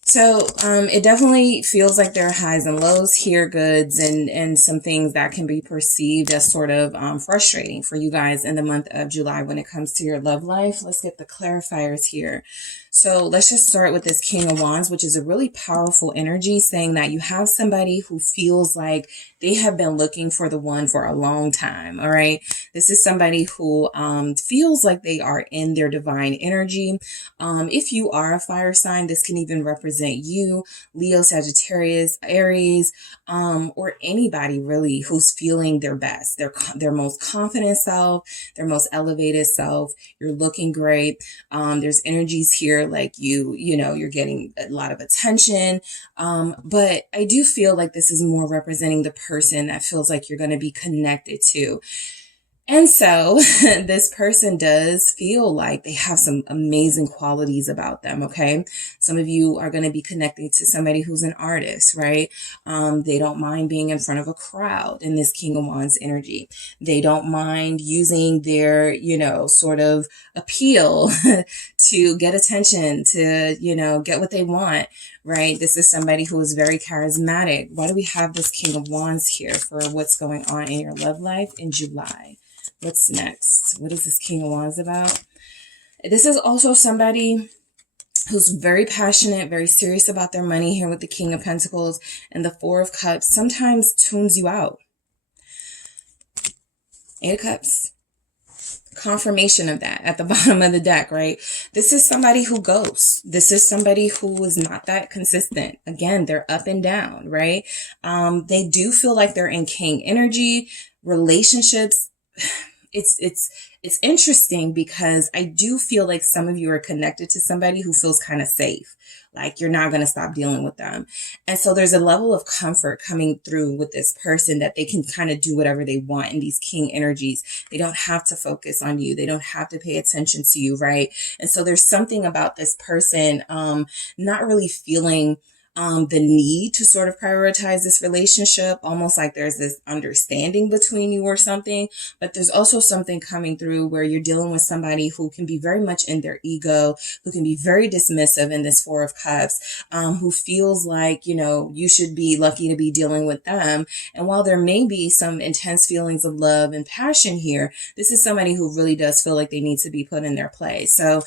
So it definitely feels like there are highs and lows here, goods, and some things that can be perceived as sort of frustrating for you guys in the month of July when it comes to your love life. Let's get the clarifiers here. So let's just start with this King of Wands, which is a really powerful energy, saying that you have somebody who feels like they have been looking for the one for a long time, all right? This is somebody who feels like they are in their divine energy. If you are a fire sign, this can even represent you, Leo, Sagittarius, Aries, or anybody really who's feeling their best, their most confident self, their most elevated self. You're looking great. There's energies here like you're getting a lot of attention. But I do feel like this is more representing the person that feels like you're going to be connected to. And so this person does feel like they have some amazing qualities about them, okay? Some of you are going to be connecting to somebody who's an artist, right? They don't mind being in front of a crowd in this King of Wands energy. They don't mind using their, sort of appeal to get attention, to, get what they want, right? This is somebody who is very charismatic. Why do we have this King of Wands here for what's going on in your love life in July? What's next? What is this King of Wands about? This is also somebody who's very passionate, very serious about their money here with the King of Pentacles, and the Four of Cups sometimes tunes you out. Eight of Cups. Confirmation of that at the bottom of the deck, right? This is somebody who ghosts. This is somebody who is not that consistent. Again, they're up and down, right? They do feel like they're in King energy. Relationships, it's interesting because I do feel like some of you are connected to somebody who feels kind of safe. Like you're not going to stop dealing with them. And so there's a level of comfort coming through with this person that they can kind of do whatever they want in these King energies. They don't have to focus on you. They don't have to pay attention to you, right? And so there's something about this person not really feeling the need to sort of prioritize this relationship, almost like there's this understanding between you or something. But there's also something coming through where you're dealing with somebody who can be very much in their ego, who can be very dismissive in this Four of Cups, who feels like, you should be lucky to be dealing with them. And while there may be some intense feelings of love and passion here, this is somebody who really does feel like they need to be put in their place. So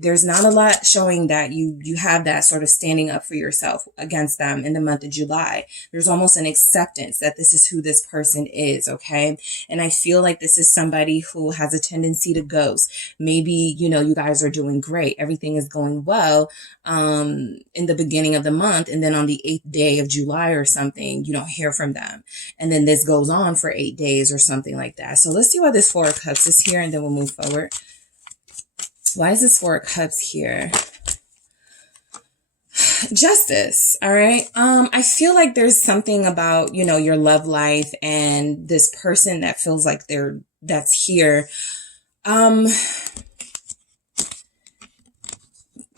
there's not a lot showing that you have that sort of standing up for yourself against them in the month of July. There's almost an acceptance that this is who this person is, okay? And I feel like this is somebody who has a tendency to ghost. Maybe, you guys are doing great. Everything is going well in the beginning of the month. And then on the 8th day of July or something, you don't hear from them. And then this goes on for 8 days or something like that. So let's see why this Four of Cups is here and then we'll move forward. Why is this Four of Cups here? Justice. All right. I feel like there's something about, your love life and this person that feels like that's here.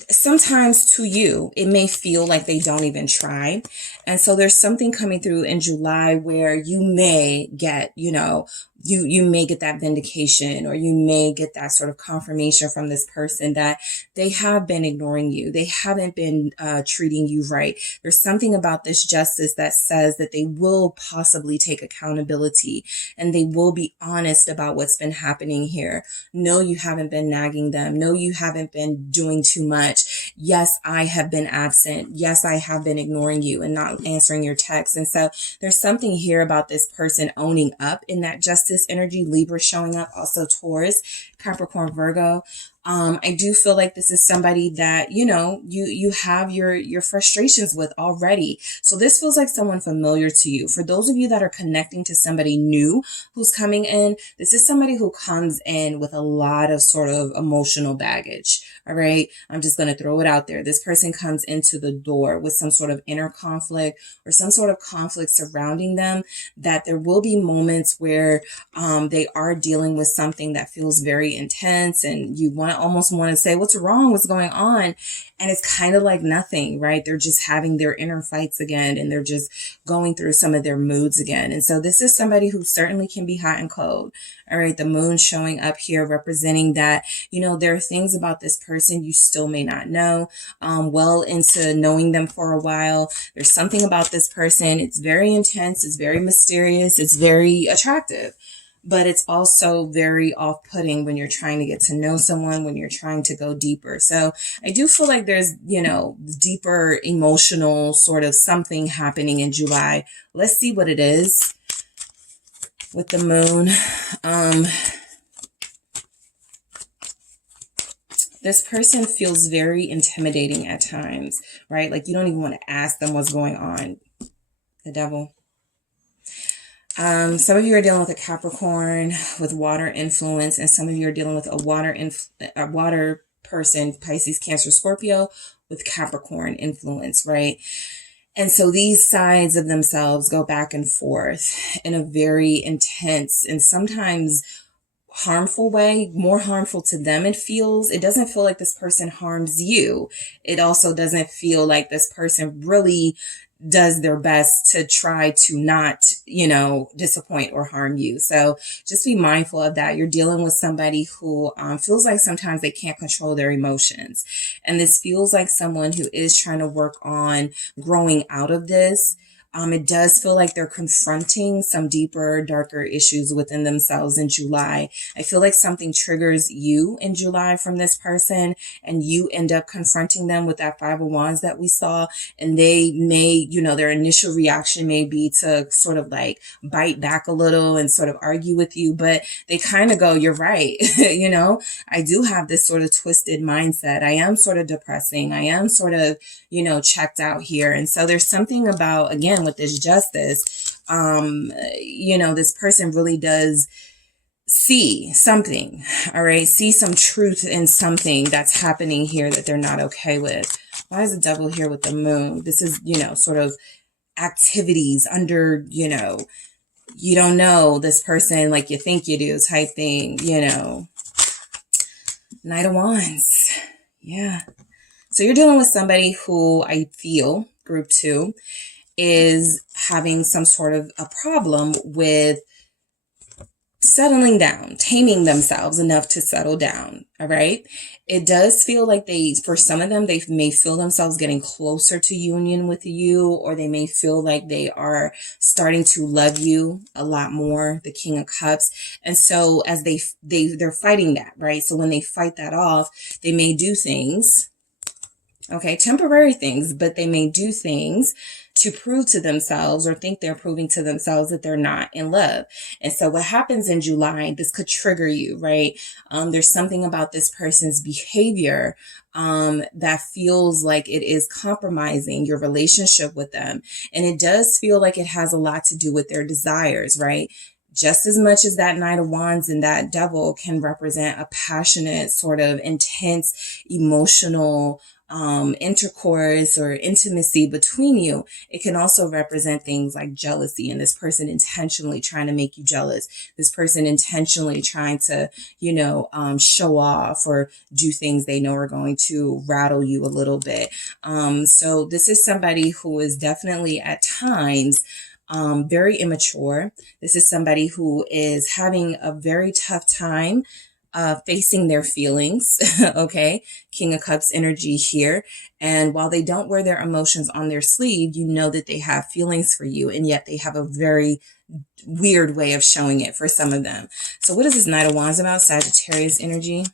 Sometimes to you, it may feel like they don't even try. And so there's something coming through in July where you may get, you may get that vindication, or you may get that sort of confirmation from this person that they have been ignoring you. They haven't been treating you right. There's something about this justice that says that they will possibly take accountability and they will be honest about what's been happening here. No, you haven't been nagging them. No, you haven't been doing too much. Yes, I have been absent. Yes, I have been ignoring you and not answering your texts. And so there's something here about this person owning up in that justice energy. Libra showing up, also Taurus, Capricorn, Virgo. I do feel like this is somebody that, you have your frustrations with already. So this feels like someone familiar to you. For those of you that are connecting to somebody new who's coming in, this is somebody who comes in with a lot of sort of emotional baggage. All right. I'm just going to throw it out there. This person comes into the door with some sort of inner conflict or some sort of conflict surrounding them, that there will be moments where they are dealing with something that feels very intense and you want almost want to say, what's wrong? What's going on? And it's kind of like nothing, right? They're just having their inner fights again, and they're just going through some of their moods again. And so this is somebody who certainly can be hot and cold. All right. The moon showing up here representing that, you know, there are things about this person you still may not know, well into knowing them for a while. There's something about this person. It's very intense. It's very mysterious. It's very attractive. But it's also very off-putting when you're trying to get to know someone, when you're trying to go deeper. So I do feel like there's, you know, deeper emotional sort of something happening in July. Let's see what it is with the moon. This person feels very intimidating at times, right? Like you don't even want to ask them what's going on. The devil. Some of you are dealing with a Capricorn with water influence, and some of you are dealing with a water person, Pisces, Cancer, Scorpio, with Capricorn influence, right? And so these sides of themselves go back and forth in a very intense and sometimes harmful way, more harmful to them. It doesn't feel like this person harms you. It also doesn't feel like this person really does their best to try to not, you know, disappoint or harm you. So just be mindful of that. You're dealing with somebody who feels like sometimes they can't control their emotions. And this feels like someone who is trying to work on growing out of this. It does feel like they're confronting some deeper, darker issues within themselves in July. I feel like something triggers you in July from this person, and you end up confronting them with that Five of Wands that we saw. And they may, you know, their initial reaction may be to sort of like bite back a little and sort of argue with you, but they kind of go, you're right. You know, I do have this sort of twisted mindset. I am sort of depressing. I am sort of, you know, checked out here. And so there's something about, again, with this justice, you know, this person really does see something, all right? See some truth in something that's happening here that they're not okay with. Why is the devil here with the moon? This is, you know, sort of activities under, you know, you don't know this person like you think you do type thing, you know. Knight of Wands. Yeah. So you're dealing with somebody who I feel, group 2, is having some sort of a problem with settling down, taming themselves enough to settle down. All right. It does feel like for some of them, they may feel themselves getting closer to union with you, or they may feel like they are starting to love you a lot more, the King of Cups. And so as they're fighting that, right? So when they fight that off, they may do things, okay, temporary things, but they may do things to prove to themselves or think they're proving to themselves that they're not in love. And so what happens in July, this could trigger you, right? There's something about this person's behavior that feels like it is compromising your relationship with them. And it does feel like it has a lot to do with their desires, right? Just as much as that Knight of Wands and that devil can represent a passionate, sort of intense, emotional intercourse or intimacy between you, it can also represent things like jealousy, and this person intentionally trying to make you jealous, this person intentionally trying to, you know, show off or do things they know are going to rattle you a little bit. So this is somebody who is definitely at times very immature. This is somebody who is having a very tough time facing their feelings. Okay. King of Cups energy here. And while they don't wear their emotions on their sleeve, you know that they have feelings for you, and yet they have a very weird way of showing it for some of them. So what is this Knight of Wands about? Sagittarius energy.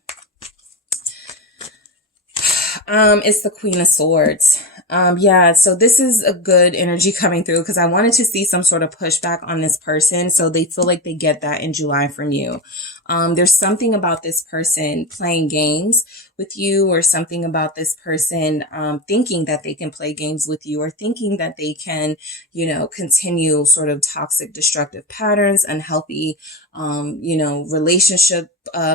It's the Queen of Swords. Yeah, so this is a good energy coming through because I wanted to see some sort of pushback on this person. So they feel like they get that in July from you. There's something about this person playing games with you, or something about this person thinking that they can play games with you, or thinking that they can, you know, continue sort of toxic, destructive patterns, unhealthy, you know, relationship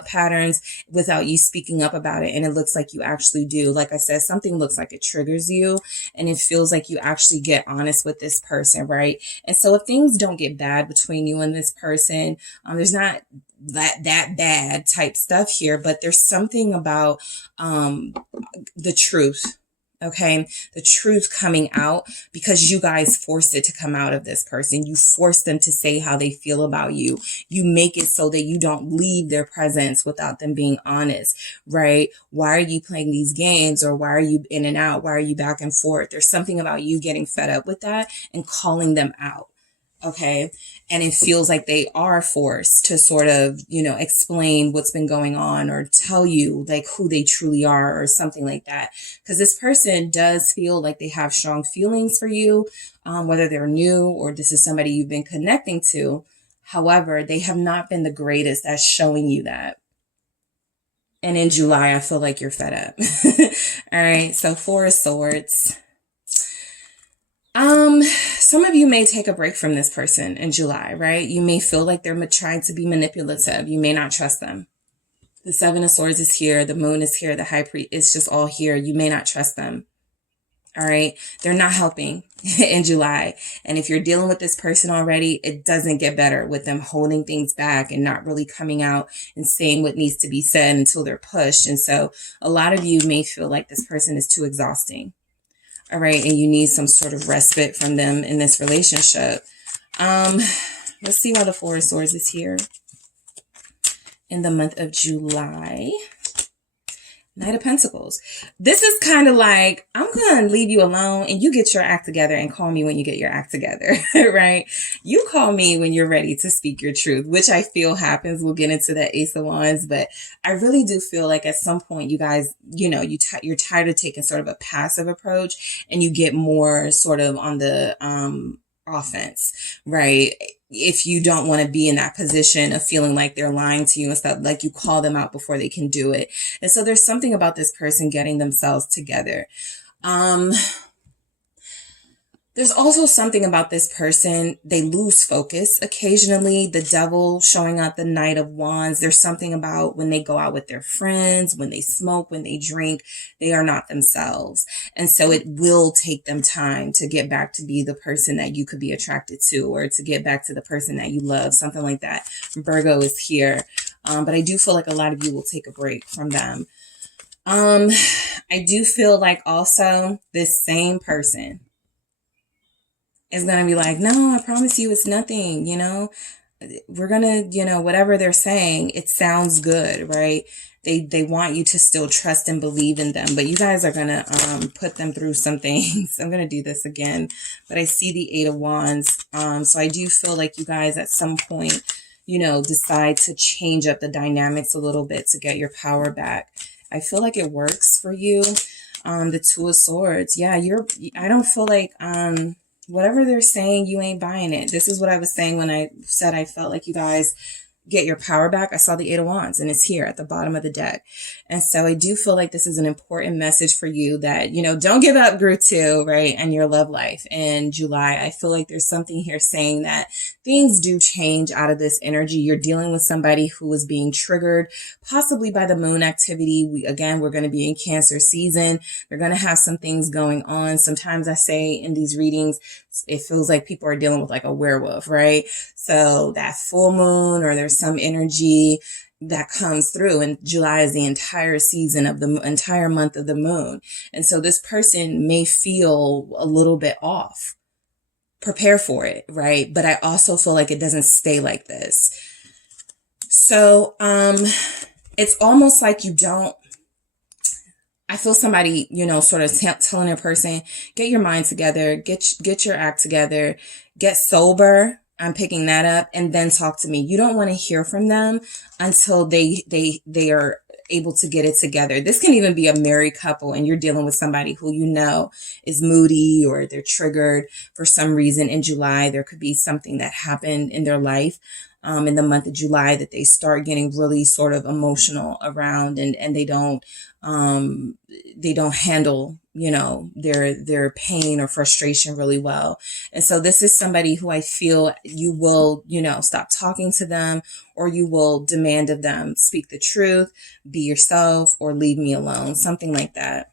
patterns without you speaking up about it. And it looks like you actually do. Like I said, something looks like it triggers you, and it feels like you actually get honest with this person, right? And so if things don't get bad between you and this person, there's not that bad type stuff here, but there's something about the truth. Okay, the truth coming out because you guys forced it to come out of this person. You forced them to say how they feel about you. You make it so that you don't leave their presence without them being honest, right? Why are you playing these games, or why are you in and out? Why are you back and forth? There's something about you getting fed up with that and calling them out. Okay. And it feels like they are forced to sort of, explain what's been going on or tell you like who they truly are or something like that. Because this person does feel like they have strong feelings for you, whether they're new or this is somebody you've been connecting to. However, they have not been the greatest at showing you that. And in July, I feel like you're fed up. All right. So 4 of Swords. Some of you may take a break from this person in July, right? You may feel like they're trying to be manipulative. You may not trust them. The 7 of Swords is here. The Moon is here. The High Priest is just all here. You may not trust them. All right. They're not helping in July. And if you're dealing with this person already, it doesn't get better with them holding things back and not really coming out and saying what needs to be said until they're pushed. And so a lot of you may feel like this person is too exhausting. All right. And you need some sort of respite from them in this relationship. Let's see why the 4 of Swords is here in the month of July. Knight of Pentacles. This is kind of like, I'm going to leave you alone and you get your act together and call me when you get your act together, right? You call me when you're ready to speak your truth, which I feel happens. We'll get into that Ace of Wands, but I really do feel like at some point you guys, you're tired of taking sort of a passive approach and you get more sort of on the offense, right? If you don't want to be in that position of feeling like they're lying to you and stuff, like you call them out before they can do it. And so there's something about this person getting themselves together. There's also something about this person. They lose focus occasionally. The Devil showing up, the Knight of Wands. There's something about when they go out with their friends, when they smoke, when they drink, they are not themselves. And so it will take them time to get back to be the person that you could be attracted to, or to get back to the person that you love, something like that. Virgo is here. But I do feel like a lot of you will take a break from them. I do feel like also this same person is going to be like, no, I promise you it's nothing, we're going to, whatever they're saying, it sounds good, right? They want you to still trust and believe in them, but you guys are going to put them through some things. I'm going to do this again, but I see the 8 of Wands. So I do feel like you guys at some point, decide to change up the dynamics a little bit to get your power back. I feel like it works for you. The 2 of Swords. Yeah, I don't feel like, whatever they're saying, you ain't buying it. This is what I was saying when I said I felt like you guys get your power back. I saw the 8 of Wands and it's here at the bottom of the deck. And so I do feel like this is an important message for you that, don't give up, group 2, right? And your love life in July. I feel like there's something here saying that things do change out of this energy. You're dealing with somebody who is being triggered, possibly by the moon activity. We're going to be in Cancer season. They're going to have some things going on. Sometimes I say in these readings, it feels like people are dealing with like a werewolf, right? So that full moon, or there's some energy that comes through, and July is the entire season of the entire month of the moon. And so this person may feel a little bit off. Prepare for it, right? But I also feel like it doesn't stay like this. So, it's almost like I feel somebody, sort of telling a person, get your mind together, get your act together, get sober. I'm picking that up, and then talk to me. You don't want to hear from them until they are able to get it together. This can even be a married couple and you're dealing with somebody who is moody, or they're triggered for some reason in July. There could be something that happened in their life in the month of July that they start getting really sort of emotional around, and they don't handle, their pain or frustration really well. And so this is somebody who I feel you will, stop talking to them, or you will demand of them, speak the truth, be yourself, or leave me alone, something like that.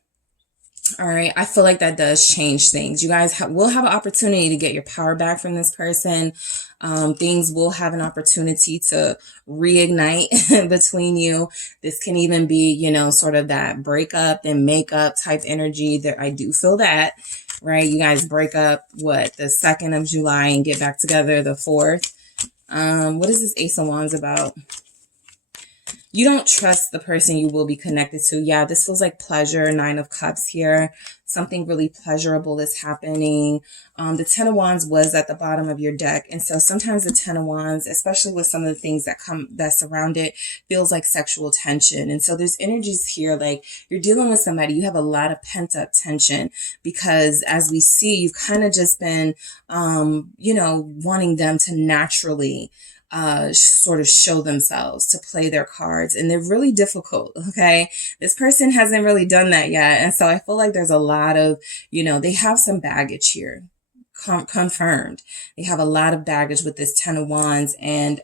All right. I feel like that does change things. You guys will have an opportunity to get your power back from this person. Things will have an opportunity to reignite between you. This can even be, you know, sort of that breakup and makeup type energy that I do feel that, right? You guys break up, what, the 2nd of July and get back together the 4th. What is this Ace of Wands about? You don't trust the person you will be connected to. Yeah, this feels like pleasure. 9 of Cups here. Something really pleasurable is happening. The 10 of Wands was at the bottom of your deck. And so sometimes the 10 of Wands, especially with some of the things that surround it, feels like sexual tension. And so there's energies here like you're dealing with somebody. You have a lot of pent up tension because as we see, you've kind of just been, you know, wanting them to naturally sort of show themselves, to play their cards, and they're really difficult. Okay. This person hasn't really done that yet. And so I feel like there's a lot of, you know, they have some baggage here. Confirmed. They have a lot of baggage with this 10 of Wands, and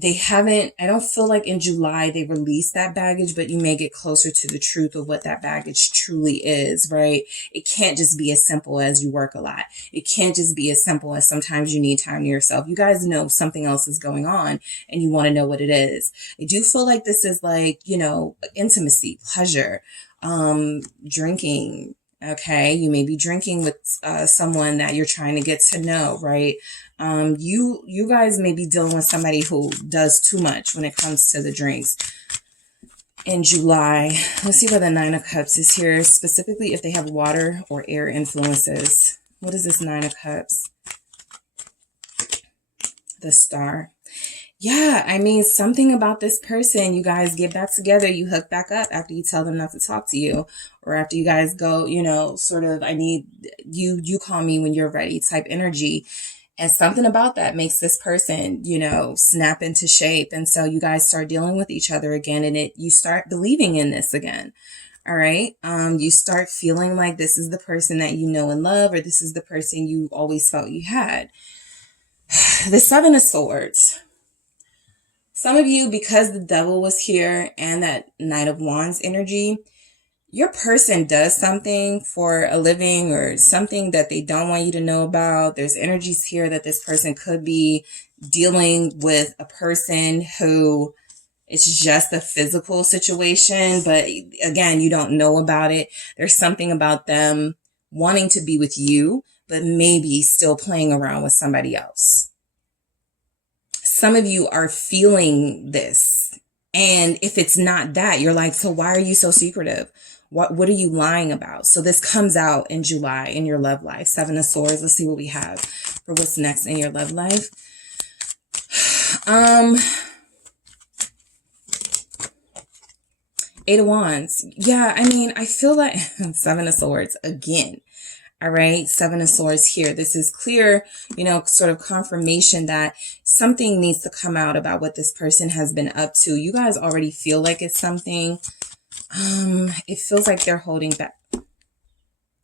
they haven't, I don't feel like in July they released that baggage, but you may get closer to the truth of what that baggage truly is, right? It can't just be as simple as you work a lot. It can't just be as simple as sometimes you need time to yourself. You guys know something else is going on and you want to know what it is. I do feel like this is like, you know, intimacy, pleasure, drinking. Okay. You may be drinking with someone that you're trying to get to know, right? You guys may be dealing with somebody who does too much when it comes to the drinks. In July, let's see where the 9 of Cups is here, specifically if they have water or air influences. What is this 9 of Cups? The Star. Yeah, I mean, something about this person, you guys get back together, you hook back up after you tell them not to talk to you, or after you guys go, you know, sort of, I need you call me when you're ready type energy. And something about that makes this person, you know, snap into shape. And so you guys start dealing with each other again, and you start believing in this again. All right. You start feeling like this is the person that you know and love, or this is the person you always felt you had. The 7 of Swords. Some of you, because the Devil was here and that Knight of Wands energy, your person does something for a living or something that they don't want you to know about. There's energies here that this person could be dealing with a person who it's just a physical situation, but again, you don't know about it. There's something about them wanting to be with you, but maybe still playing around with somebody else. Some of you are feeling this. And if it's not that, you're like, so why are you so secretive? What are you lying about? So this comes out in July in your love life. 7 of Swords. Let's see what we have for what's next in your love life. 8 of Wands. Yeah, I mean, I feel like 7 of Swords again. All right. 7 of Swords here. This is clear, you know, sort of confirmation that something needs to come out about what this person has been up to. You guys already feel like it's something. It feels like they're holding back.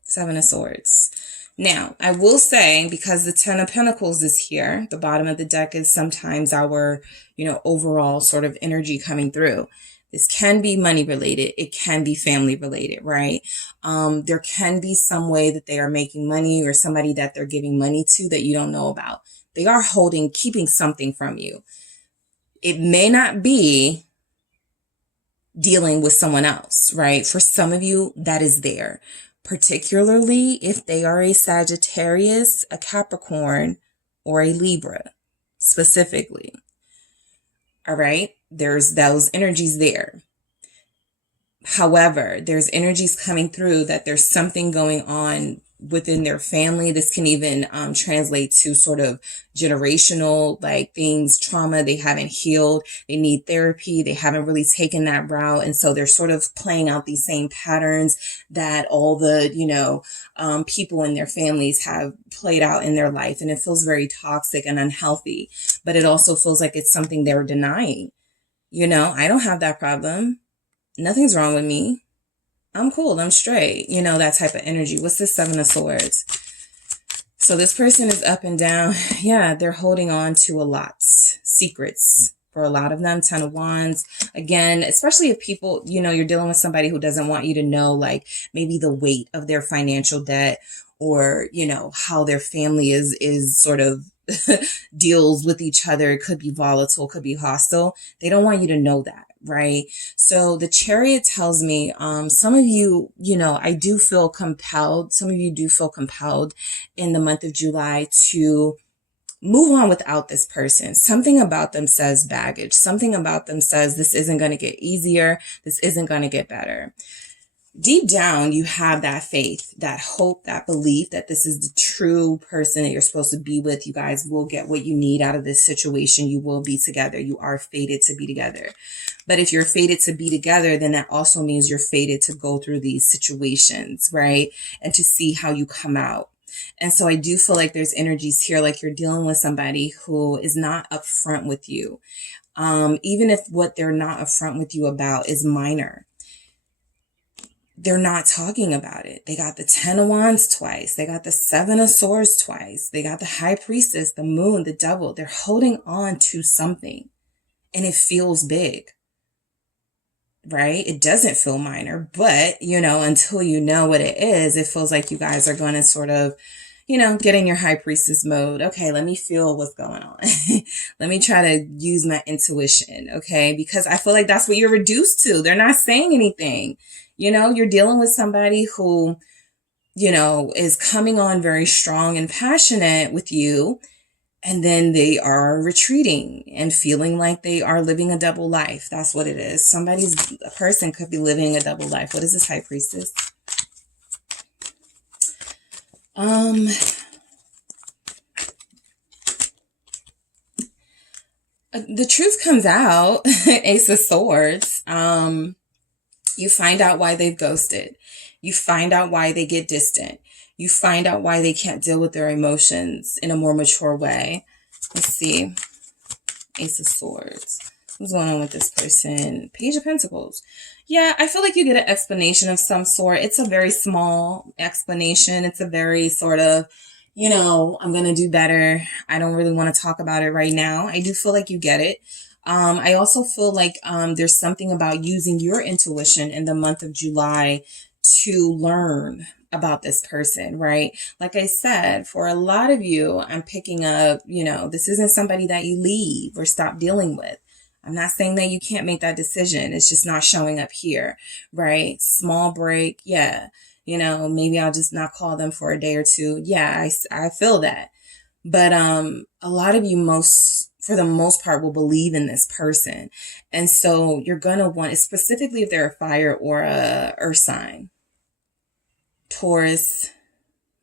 7 of Swords. Now, I will say, because the 10 of Pentacles is here, the bottom of the deck is sometimes our, you know, overall sort of energy coming through. This can be money related. It can be family related, right? There can be some way that they are making money or somebody that they're giving money to that you don't know about. They are keeping something from you. It may not be dealing with someone else, right? For some of you, that is there. Particularly if they are a Sagittarius, a Capricorn, or a Libra, specifically. All right? There's those energies there. However, there's energies coming through that there's something going on within their family. This can even translate to sort of generational like things, trauma they haven't healed. They need therapy. They haven't really taken that route. And so they're sort of playing out these same patterns that all the, you know, people in their families have played out in their life. And it feels very toxic and unhealthy, but it also feels like it's something they're denying. You know, I don't have that problem. Nothing's wrong with me. I'm cool. I'm straight. You know, that type of energy. What's this 7 of Swords? So this person is up and down. Yeah, they're holding on to a lot. Secrets, for a lot of them. 10 of Wands. Again, especially if people, you know, you're dealing with somebody who doesn't want you to know, like, maybe the weight of their financial debt, or, you know, how their family is sort of deals with each other. It could be volatile, could be hostile. They don't want you to know that, right? So the Chariot tells me, some of you, you know, I do feel compelled. Some of you do feel compelled in the month of July to move on without this person. Something about them says baggage. Something about them says this isn't going to get easier. This isn't going to get better. Deep down, you have that faith, that hope, that belief that this is the true person that you're supposed to be with. You guys will get what you need out of this situation. You will be together. You are fated to be together. But if you're fated to be together, then that also means you're fated to go through these situations, right? And to see how you come out. And so I do feel like there's energies here, like you're dealing with somebody who is not upfront with you. Even if what they're not upfront with you about is minor. They're not talking about it. They got the 10 of Wands twice. They got the 7 of Swords twice. They got the High Priestess, the Moon, the Devil. They're holding on to something and it feels big, right? It doesn't feel minor, but, you know, until you know what it is, it feels like you guys are going to sort of, you know, get in your High Priestess mode. Okay, let me feel what's going on. Let me try to use my intuition, okay? Because I feel like that's what you're reduced to. They're not saying anything. You know, you're dealing with somebody who, you know, is coming on very strong and passionate with you, and then they are retreating and feeling like they are living a double life. That's what it is. A person could be living a double life. What is this, High Priestess? The truth comes out. Ace of Swords. You find out why they've ghosted. You find out why they get distant. You find out why they can't deal with their emotions in a more mature way. Let's see. Ace of Swords. What's going on with this person? Page of Pentacles. Yeah, I feel like you get an explanation of some sort. It's a very small explanation. It's a very sort of, you know, I'm going to do better. I don't really want to talk about it right now. I do feel like you get it. I also feel like there's something about using your intuition in the month of July to learn about this person, right? Like I said, for a lot of you, I'm picking up, you know, this isn't somebody that you leave or stop dealing with. I'm not saying that you can't make that decision. It's just not showing up here, right? Small break. Yeah. You know, maybe I'll just not call them for a day or two. Yeah, I feel that. But a lot of you for the most part, will believe in this person. And so you're going to want, specifically if they're a fire or a earth sign, Taurus,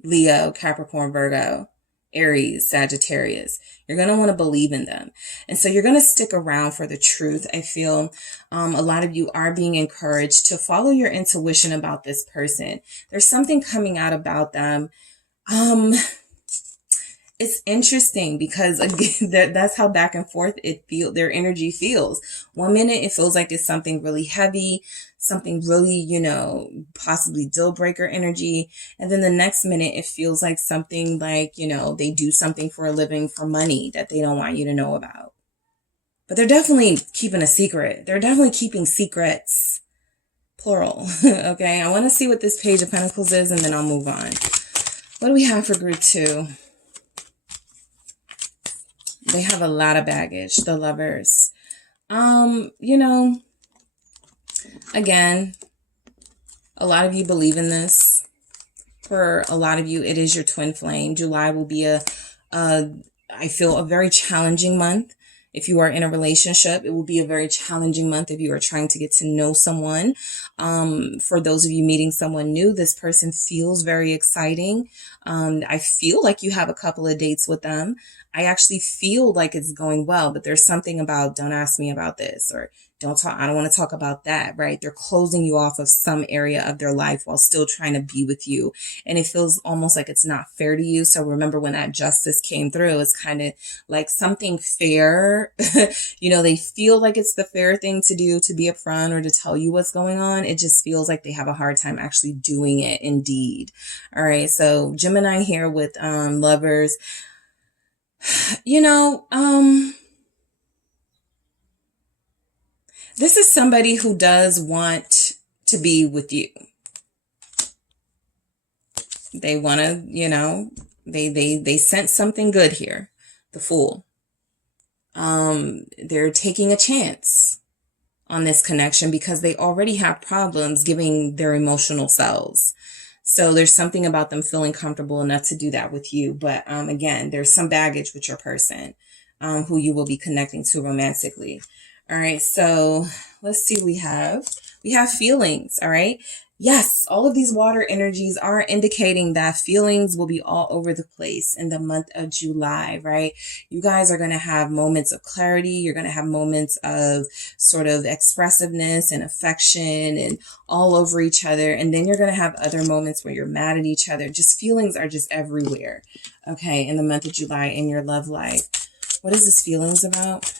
Leo, Capricorn, Virgo, Aries, Sagittarius, you're going to want to believe in them. And so you're going to stick around for the truth. I feel a lot of you are being encouraged to follow your intuition about this person. There's something coming out about them. It's interesting because again, that's how back and forth their energy feels. 1 minute it feels like it's something really heavy, something really, you know, possibly deal breaker energy. And then the next minute it feels like something like, you know, they do something for a living for money that they don't want you to know about. But they're definitely keeping a secret. They're definitely keeping secrets. Plural. Okay, I want to see what this Page of Pentacles is and then I'll move on. What do we have for group 2? They have a lot of baggage, the Lovers. You know, again, a lot of you believe in this. For a lot of you, it is your twin flame. July will be I feel, a very challenging month. If you are in a relationship, it will be a very challenging month if you are trying to get to know someone. For those of you meeting someone new, this person feels very exciting. I feel like you have a couple of dates with them. I actually feel like it's going well, but there's something about don't ask me about this or I don't want to talk about that, right? They're closing you off of some area of their life while still trying to be with you. And it feels almost like it's not fair to you. So remember when that justice came through, it's kind of like something fair. You know, they feel like it's the fair thing to do, to be upfront or to tell you what's going on. It just feels like they have a hard time actually doing it indeed. All right. So Gemini here with Lovers. You know, This is somebody who does want to be with you. They want to, you know, they sense something good here. The Fool. They're taking a chance on this connection because they already have problems giving their emotional selves. So there's something about them feeling comfortable enough to do that with you. But again, there's some baggage with your person who you will be connecting to romantically. All right, so let's see what we have. We have feelings, all right? Yes, all of these water energies are indicating that feelings will be all over the place in the month of July, right? You guys are going to have moments of clarity. You're going to have moments of sort of expressiveness and affection and all over each other. And then you're going to have other moments where you're mad at each other. Just feelings are just everywhere, okay, in the month of July in your love life. What is this feelings about?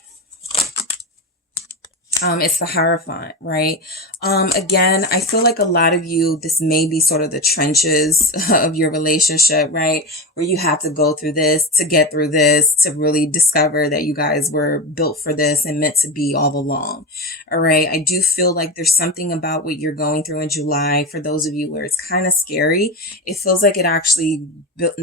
It's the Hierophant, right? Again, I feel like a lot of you, this may be sort of the trenches of your relationship, right? Where you have to go through this to get through this, to really discover that you guys were built for this and meant to be all along. All right. I do feel like there's something about what you're going through in July, for those of you where it's kind of scary. It feels like it actually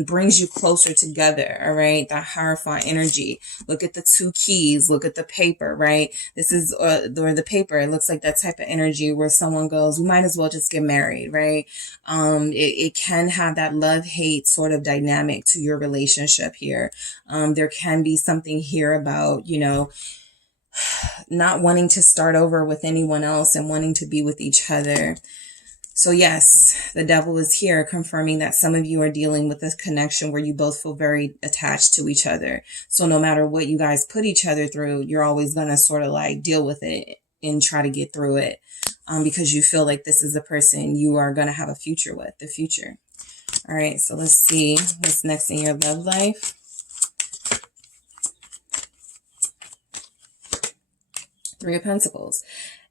brings you closer together. All right. That Hierophant energy. Look at the 2 keys. Look at the paper, right? This is, or the paper, it looks like that type of energy where someone goes, we might as well just get married, right? It can have that love-hate sort of dynamic to your relationship here. There can be something here about, you know, not wanting to start over with anyone else and wanting to be with each other. So yes, the Devil is here confirming that some of you are dealing with this connection where you both feel very attached to each other. So no matter what you guys put each other through, you're always going to sort of like deal with it and try to get through it because you feel like this is the person you are going to have a future with, the future. All right, so let's see what's next in your love life. Three of Pentacles.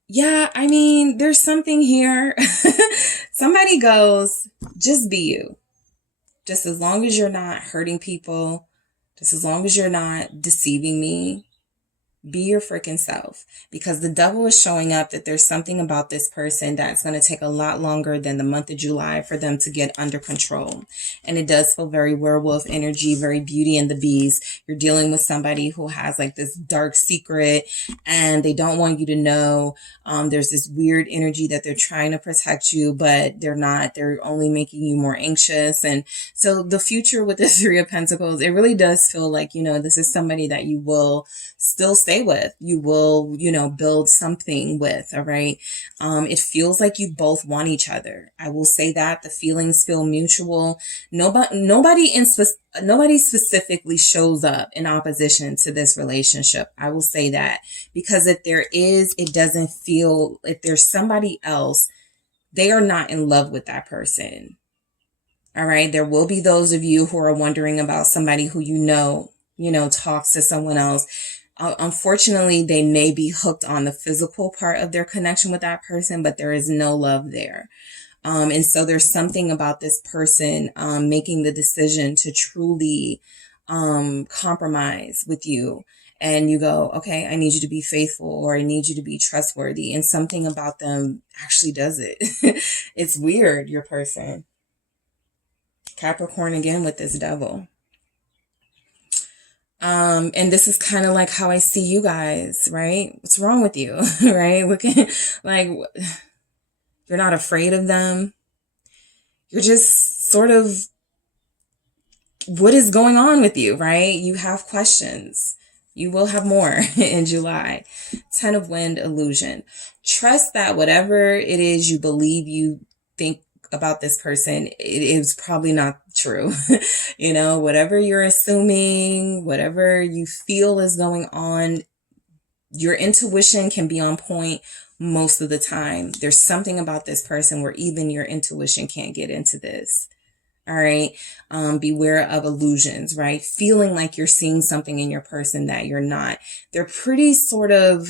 Yeah, I mean, there's something here. Somebody goes, just be you. Just as long as you're not hurting people, just as long as you're not deceiving me, be your freaking self. Because the Devil is showing up that there's something about this person that's going to take a lot longer than the month of July for them to get under control. And it does feel very werewolf energy, very Beauty and the Beast. You're dealing with somebody who has like this dark secret and they don't want you to know. There's this weird energy that they're trying to protect you, but they're not. They're only making you more anxious. And so the future with the Three of Pentacles, it really does feel like, you know, this is somebody that you will still stay with. You will, you know, build something with. All right. It feels like you both want each other. I will say that the feelings feel mutual. Nobody specifically shows up in opposition to this relationship. I will say that because if there is, it doesn't feel, if there's somebody else, they are not in love with that person. All right. There will be those of you who are wondering about somebody who you know, talks to someone else. Unfortunately, they may be hooked on the physical part of their connection with that person, but there is no love there. And so there's something about this person making the decision to truly compromise with you. And you go, okay, I need you to be faithful, or I need you to be trustworthy. And something about them actually does it. It's weird, your person. Capricorn again with this Devil. And this is kind of like how I see you guys, right? What's wrong with you, right? Looking like you're not afraid of them. You're just sort of, what is going on with you, right? You have questions. You will have more in July. 10 of Wind, illusion. Trust that whatever it is you believe you think about this person, it is probably not true. Whatever you're assuming, whatever you feel is going on, your intuition can be on point most of the time. There's something about this person where even your intuition can't get into this. All right. Beware of illusions, right? Feeling like you're seeing something in your person that you're not. They're pretty sort of,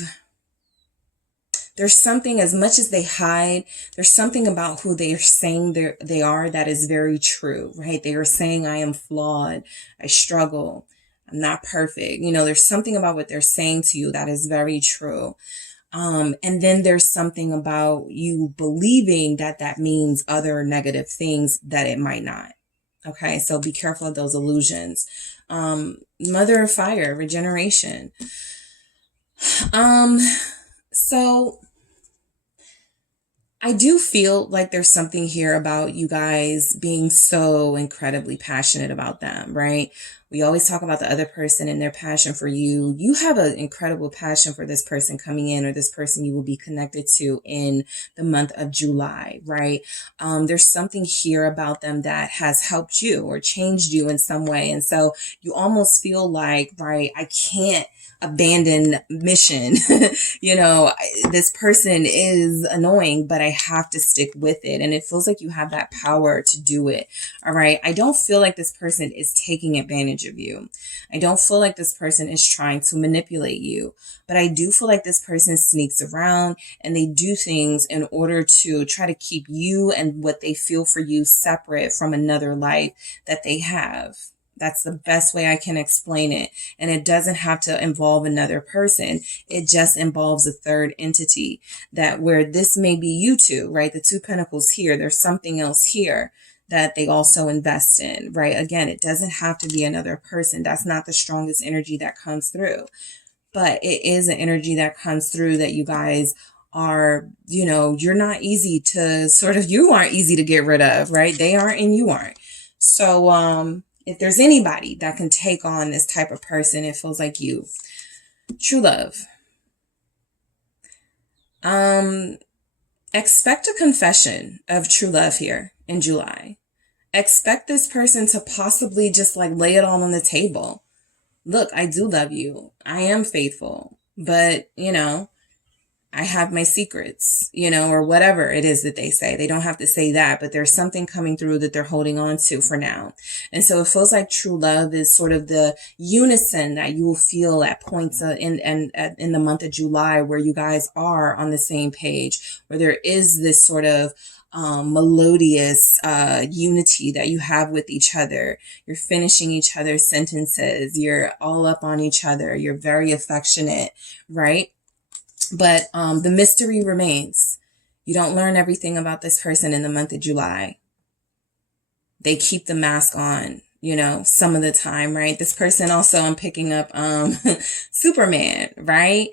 there's something, as much as they hide, there's something about who they are saying they are that is very true, right? They are saying, I am flawed. I struggle. I'm not perfect. There's something about what they're saying to you that is very true. And then there's something about you believing that that means other negative things that it might not. Okay, so be careful of those illusions. Mother of fire, regeneration. So I do feel like there's something here about you guys being so incredibly passionate about them, right? We always talk about the other person and their passion for you. You have an incredible passion for this person coming in, or this person you will be connected to in the month of July, right? There's something here about them that has helped you or changed you in some way. And so you almost feel like, right, I can't abandon mission. You know, this person is annoying, but I have to stick with it. And it feels like you have that power to do it. All right. I don't feel like this person is taking advantage of you. I don't feel like this person is trying to manipulate you, but I do feel like this person sneaks around and they do things in order to try to keep you and what they feel for you separate from another life that they have. That's the best way I can explain it. And it doesn't have to involve another person. It just involves a third entity, that where this may be you two, right? The two pentacles here, there's something else here that they also invest in, right? Again, it doesn't have to be another person. That's not the strongest energy that comes through, but it is an energy that comes through that you guys are, you know, you're not easy to you aren't easy to get rid of, right? They aren't and you aren't. So, if there's anybody that can take on this type of person, it feels like you. True love. Expect a confession of true love here in July. Expect this person to possibly just like lay it all on the table. Look, I do love you. I am faithful, but you know, I have my secrets, you know, or whatever it is that they say. They don't have to say that, but there's something coming through that they're holding on to for now. And so it feels like true love is sort of the unison that you will feel at points in the month of July, where you guys are on the same page, where there is this sort of melodious unity that you have with each other. You're finishing each other's sentences. You're all up on each other. You're very affectionate, right? But the mystery remains. You don't learn everything about this person in the month of July. They keep the mask on, you know, some of the time, right? This person also, I'm picking up Superman, right?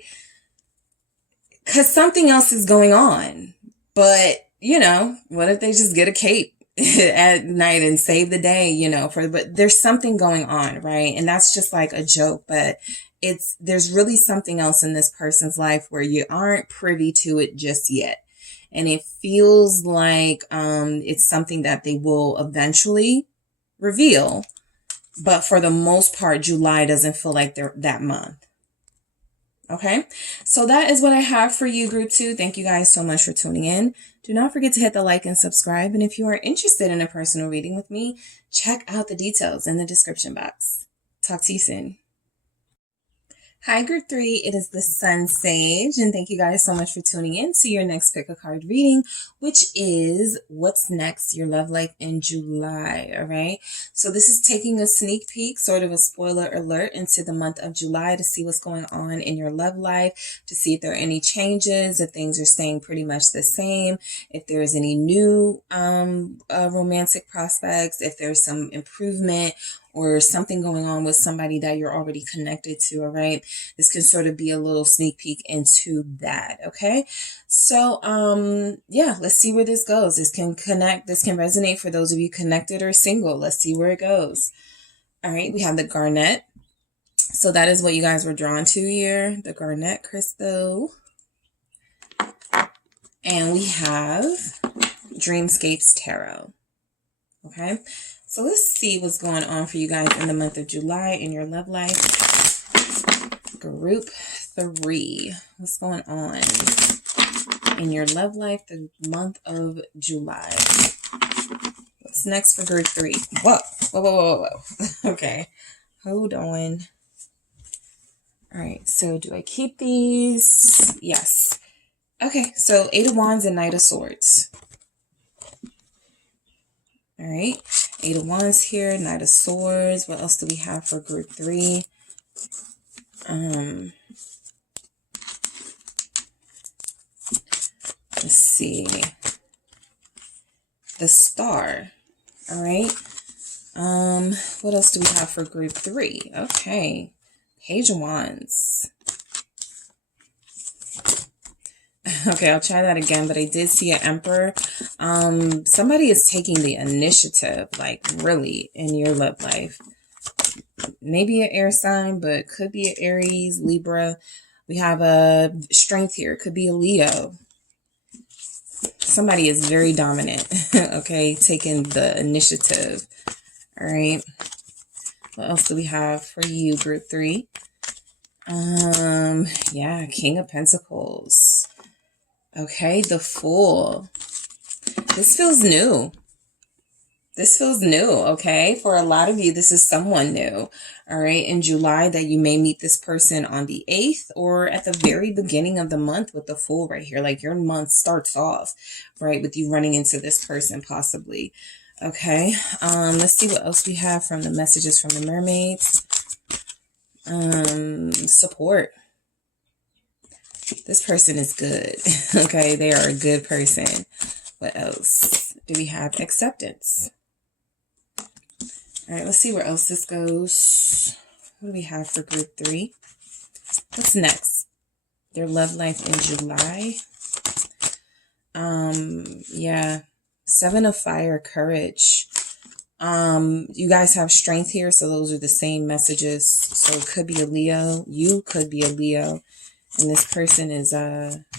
Because something else is going on. But, you know, what if they just get a cape at night and save the day, you know, but there's something going on, right? And that's just like a joke, but there's really something else in this person's life where you aren't privy to it just yet. And it feels like it's something that they will eventually reveal. But for the most part, July doesn't feel like they're that month. Okay, so that is what I have for you, group 2. Thank you guys so much for tuning in. Do not forget to hit the like and subscribe. And if you are interested in a personal reading with me, check out the details in the description box. Talk to you soon. Hi, group 3. It is the SunSage, and thank you guys so much for tuning in to your next pick a card reading, which is what's next, your love life in July. All right. So this is taking a sneak peek, sort of a spoiler alert, into the month of July to see what's going on in your love life, to see if there are any changes, if things are staying pretty much the same, if there's any new romantic prospects, if there's some improvement or something going on with somebody that you're already connected to, all right? This can sort of be a little sneak peek into that, okay? So, yeah, let's see where this goes. This can resonate for those of you connected or single. Let's see where it goes. All right, we have the garnet. So that is what you guys were drawn to here, the garnet crystal. And we have Dreamscapes Tarot, okay? So let's see what's going on for you guys in the month of July in your love life. Group 3. What's going on in your love life the month of July? What's next for group 3? Whoa. Okay. Hold on. All right. So do I keep these? Yes. Okay. So 8 of Wands and Knight of Swords. All right. 8 of Wands here, Knight of Swords. What else do we have for group 3? Let's see. The Star. All right. What else do we have for group 3? Okay. Page of Wands. Okay, I'll try that again, but I did see an Emperor. Somebody is taking the initiative, like really, in your love life. Maybe an air sign, but could be an Aries, Libra. We have a Strength here. Could be a Leo. Somebody is very dominant, okay, taking the initiative. All right. What else do we have for you, group 3? Yeah, King of Pentacles. Okay, the Fool. This feels new. This feels new, okay? For a lot of you, this is someone new, all right? In July, that you may meet this person on the 8th or at the very beginning of the month with the Fool right here. Like your month starts off, right, with you running into this person possibly, okay? Let's see what else we have from the messages from the mermaids. Support. This person is good, okay? They are a good person. What else do we have? Acceptance. All right, let's see where else this goes. What do we have for group 3? What's next? Their love life in July. Yeah. 7 of Fire, Courage. You guys have Strength here, so those are the same messages. So it could be a Leo. You could be a Leo. And this person is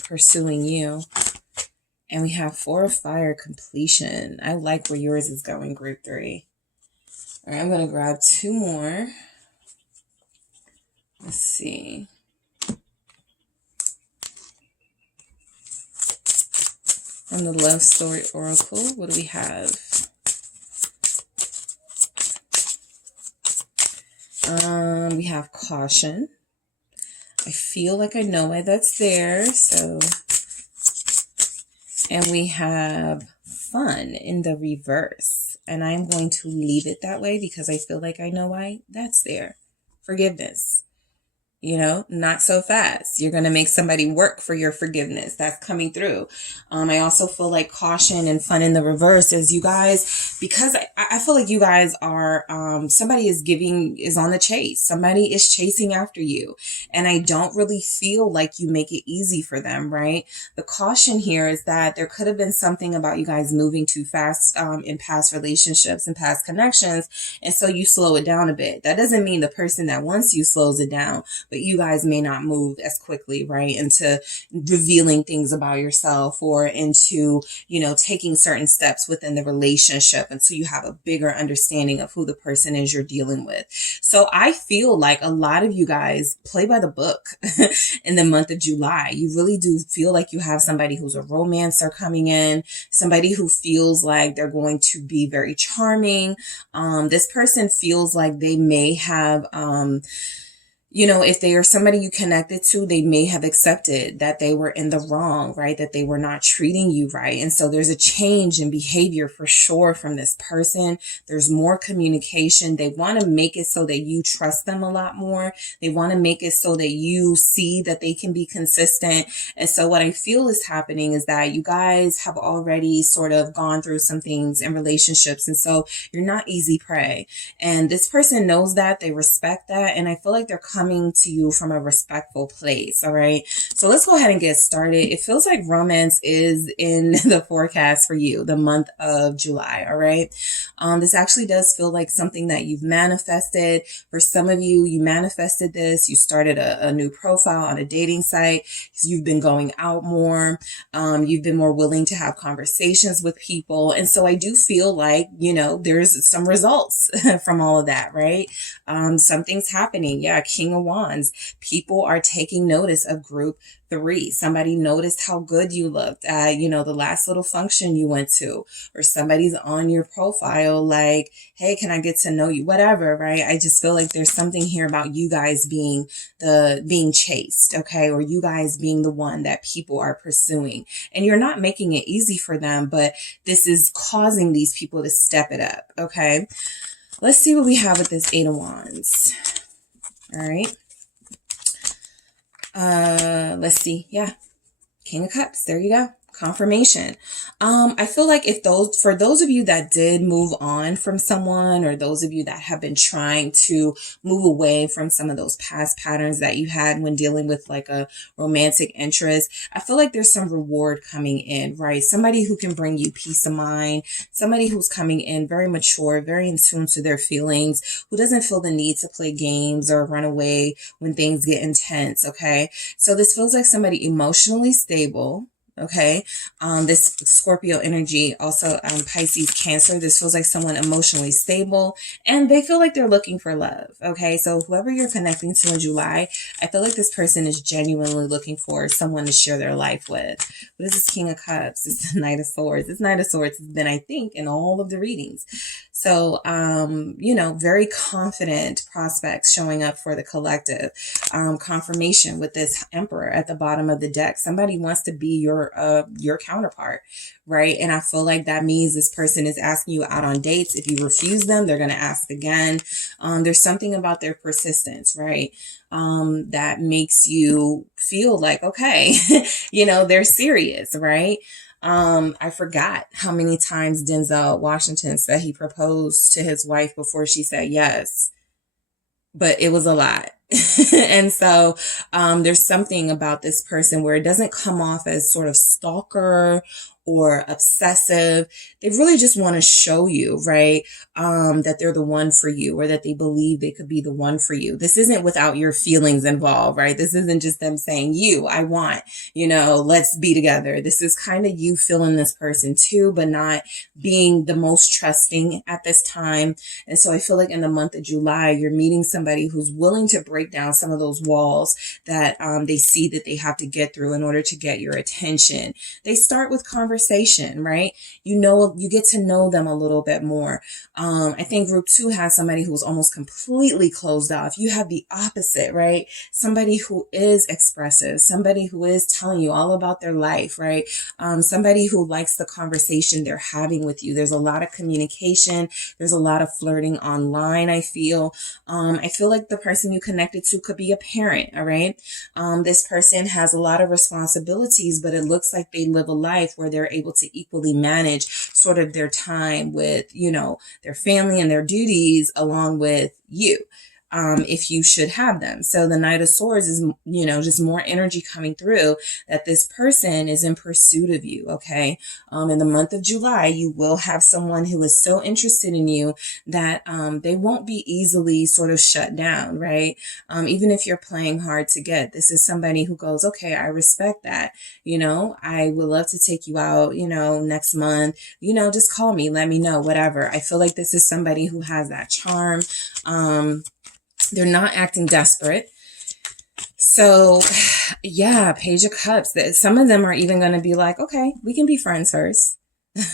pursuing you. And we have 4 of Fire, Completion. I like where yours is going, group 3. All right, I'm going to grab 2 more. Let's see. On the Love Story Oracle, what do we have? We have Caution. I feel like I know why that's there. So, and we have Fun in the reverse. And I'm going to leave it that way because I feel like I know why that's there. Forgiveness. You know, not so fast. You're going to make somebody work for your forgiveness. That's coming through. I also feel like Caution and Fun in the reverse is you guys, because I feel like you guys are, somebody is on the chase. Somebody is chasing after you. And I don't really feel like you make it easy for them, right? The caution here is that there could have been something about you guys moving too fast, in past relationships and past connections. And so you slow it down a bit. That doesn't mean the person that wants you slows it down, but you guys may not move as quickly, right, into revealing things about yourself or into, you know, taking certain steps within the relationship until you have a bigger understanding of who the person is you're dealing with. So I feel like a lot of you guys play by the book in the month of July. You really do feel like you have somebody who's a romancer coming in, somebody who feels like they're going to be very charming. This person feels like they may have, you know, if they are somebody you connected to, they may have accepted that they were in the wrong, right? That they were not treating you right. And so there's a change in behavior for sure from this person. There's more communication. They want to make it so that you trust them a lot more. They want to make it so that you see that they can be consistent. And so what I feel is happening is that you guys have already sort of gone through some things in relationships. And so you're not easy prey. And this person knows that. They respect that. And I feel like they're coming to you from a respectful place. All right. So let's go ahead and get started. It feels like romance is in the forecast for you, the month of July. All right. This actually does feel like something that you've manifested. For some of you, you manifested this. You started a new profile on a dating site. You've been going out more. You've been more willing to have conversations with people. And so I do feel like, you know, there's some results from all of that, right? Something's happening. Yeah. King of Wands. People are taking notice of group 3. Somebody noticed how good you looked at, you know, the last little function you went to, or somebody's on your profile like, hey, can I get to know you? Whatever, right? I just feel like there's something here about you guys being chased, okay? Or you guys being the one that people are pursuing. And you're not making it easy for them, but this is causing these people to step it up, okay? Let's see what we have with this 8 of Wands. All right. Let's see. Yeah. King of Cups. There you go. confirmation. I feel like for those of you that did move on from someone, or those of you that have been trying to move away from some of those past patterns that you had when dealing with like a romantic interest, I feel like there's some reward coming in, right? Somebody who can bring you peace of mind, somebody who's coming in very mature, very in tune to their feelings, who doesn't feel the need to play games or run away when things get intense, okay? So this feels like somebody emotionally stable. Okay. This Scorpio energy, also, Pisces, Cancer, this feels like someone emotionally stable and they feel like they're looking for love. Okay. So whoever you're connecting to in July, I feel like this person is genuinely looking for someone to share their life with. What is this King of Cups? It's the Knight of Swords. This Knight of Swords has been, I think, in all of the readings. So, you know, very confident prospects showing up for the collective. Confirmation with this Emperor at the bottom of the deck. Somebody wants to be your counterpart, right? And I feel like that means this person is asking you out on dates. If you refuse them, they're going to ask again. There's something about their persistence, right? That makes you feel like, okay, you know, they're serious, right? I forgot how many times Denzel Washington said he proposed to his wife before she said yes, but it was a lot. And so, there's something about this person where it doesn't come off as sort of stalker or obsessive. They really just want to show you, right? That they're the one for you, or that they believe they could be the one for you. This isn't without your feelings involved, right? This isn't just them saying, I want, let's be together. This is kind of you feeling this person too, but not being the most trusting at this time. And so I feel like in the month of July, you're meeting somebody who's willing to break down some of those walls that they see that they have to get through in order to get your attention. They start with conversation, right? You get to know them a little bit more. I think group 2 has somebody who's almost completely closed off. You have the opposite, right? Somebody who is expressive, somebody who is telling you all about their life, right? Somebody who likes the conversation they're having with you. There's a lot of communication. There's a lot of flirting online, I feel. I feel like the person you connected to could be a parent, all right? This person has a lot of responsibilities, but it looks like they live a life where they're able to equally manage sort of their time with, their family and their duties along with you. If you should have them. So the Knight of Swords is, just more energy coming through that this person is in pursuit of you. Okay. In the month of July, you will have someone who is so interested in you that, they won't be easily sort of shut down, right? Even if you're playing hard to get, this is somebody who goes, okay, I respect that. I would love to take you out, next month, just call me, let me know, whatever. I feel like this is somebody who has that charm. They're not acting desperate. So yeah, Page of Cups. Some of them are even going to be like, okay, we can be friends first.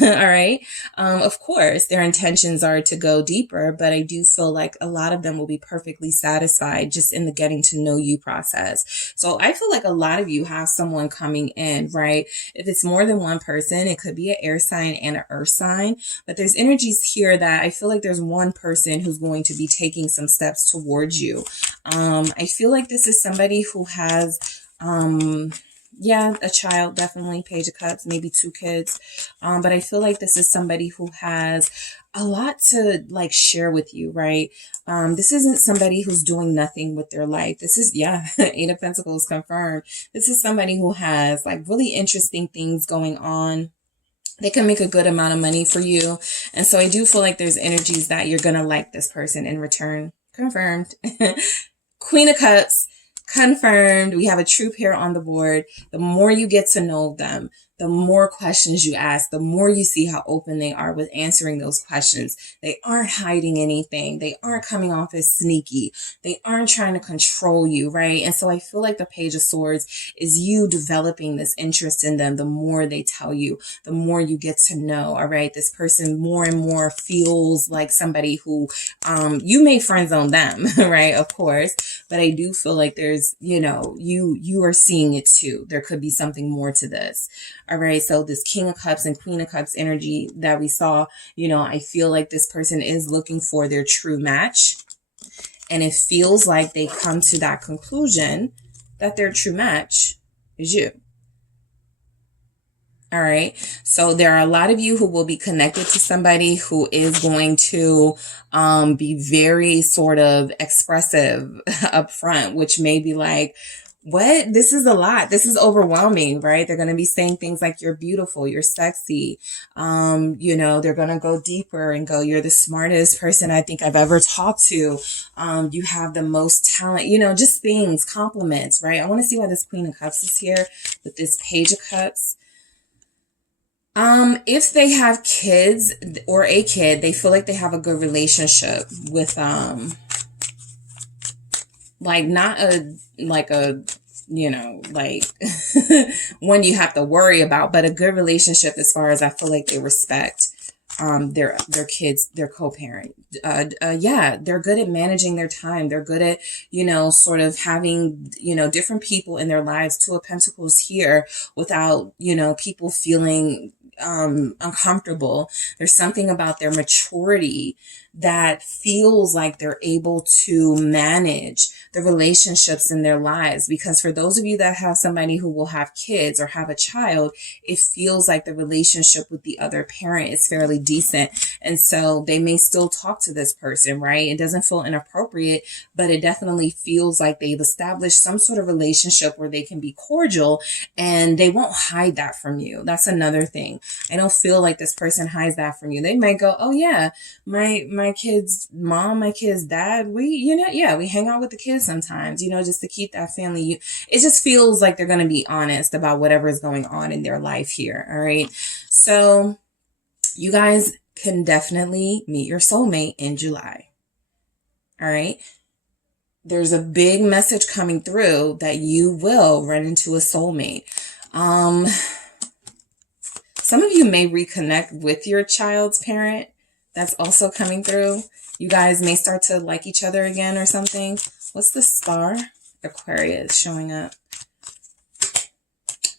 All right. Of course, their intentions are to go deeper, but I do feel like a lot of them will be perfectly satisfied just in the getting to know you process. So I feel like a lot of you have someone coming in, right? If it's more than one person, it could be an air sign and an earth sign, but there's energies here that I feel like there's one person who's going to be taking some steps towards you. I feel like this is somebody who has, a child, definitely, Page of Cups, maybe 2 kids. But I feel like this is somebody who has a lot to share with you, right? This isn't somebody who's doing nothing with their life. This is, 8 of Pentacles confirmed. This is somebody who has really interesting things going on. They can make a good amount of money for you. And so I do feel like there's energies that you're going to like this person in return. Confirmed. Queen of Cups. Confirmed. We have a true pair on the board. The more you get to know them, the more questions you ask, the more you see how open they are with answering those questions. They aren't hiding anything. They aren't coming off as sneaky. They aren't trying to control you, right? And so I feel like the Page of Swords is you developing this interest in them. The more they tell you, the more you get to know, all right? This person more and more feels like somebody who, you may friend zone them, right? Of course. But I do feel like there's, you are seeing it too. There could be something more to this. All right. So this King of Cups and Queen of Cups energy that we saw, I feel like this person is looking for their true match. And it feels like they come to that conclusion that their true match is you. All right. So there are a lot of you who will be connected to somebody who is going to be very sort of expressive up front, which may be like, what? This is a lot. This is overwhelming, right? They're going to be saying things like, you're beautiful, you're sexy. You know, they're going to go deeper and go, you're the smartest person I think I've ever talked to. You have the most talent, you know, just things, compliments, right? I want to see why this Queen of Cups is here with this Page of Cups. If they have kids or a kid, they feel like they have a good relationship with, like not a, like a, you know, like one you have to worry about, but a good relationship as far as I feel like they respect, their kids, their co-parent. Yeah, they're good at managing their time. They're good at, you know, sort of having, you know, different people in their lives. Two of Pentacles here without, you know, people feeling uncomfortable. There's something about their maturity that feels like they're able to manage the relationships in their lives. Because for those of you that have somebody who will have kids or have a child, it feels like the relationship with the other parent is fairly decent. And so they may still talk to this person, right? It doesn't feel inappropriate, but it definitely feels like they've established some sort of relationship where they can be cordial and they won't hide that from you. That's another thing. I don't feel like this person hides that from you. They might go, oh yeah, my kid's mom, my kid's dad, we, you know, yeah, we hang out with the kids sometimes, you know, just to keep that family. It just feels like they're going to be honest about whatever is going on in their life here. All right. So you guys can definitely meet your soulmate in July. All right. There's a big message coming through that you will run into a soulmate. Some of you may reconnect with your child's parent. That's also coming through. You guys may start to like each other again or something. What's the star? Aquarius showing up.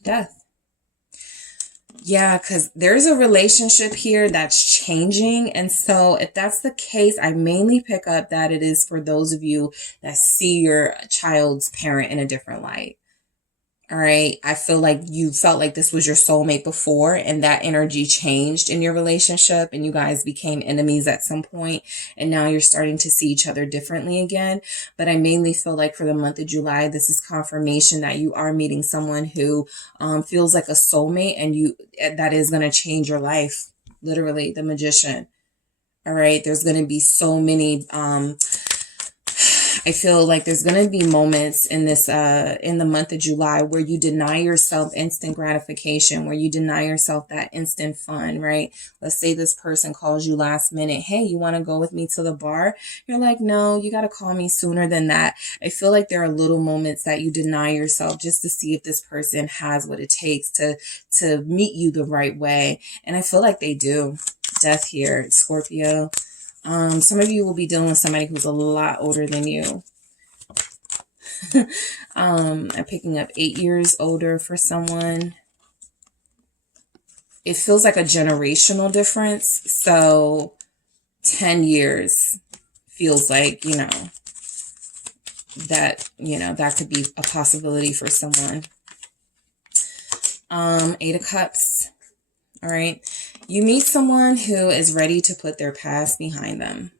Death. Yeah, because there's a relationship here that's changing. And so if that's the case, I mainly pick up that it is for those of you that see your child's parent in a different light. All right. I feel like you felt like this was your soulmate before and that energy changed in your relationship and you guys became enemies at some point and now you're starting to see each other differently again. But I mainly feel like for the month of July, this is confirmation that you are meeting someone who feels like a soulmate and that is going to change your life. Literally, the Magician. All right. There's going to be so many I feel like there's going to be moments in this, in the month of July where you deny yourself instant gratification, where you deny yourself that instant fun, right? Let's say this person calls you last minute. Hey, you want to go with me to the bar? You're like, no, you got to call me sooner than that. I feel like there are little moments that you deny yourself just to see if this person has what it takes to meet you the right way. And I feel like they do. Death here, Scorpio. Some of you will be dealing with somebody who's a lot older than you. I'm picking up 8 years older for someone. It feels like a generational difference. So 10 years feels like, that could be a possibility for someone. 8 of Cups. All right. You meet someone who is ready to put their past behind them.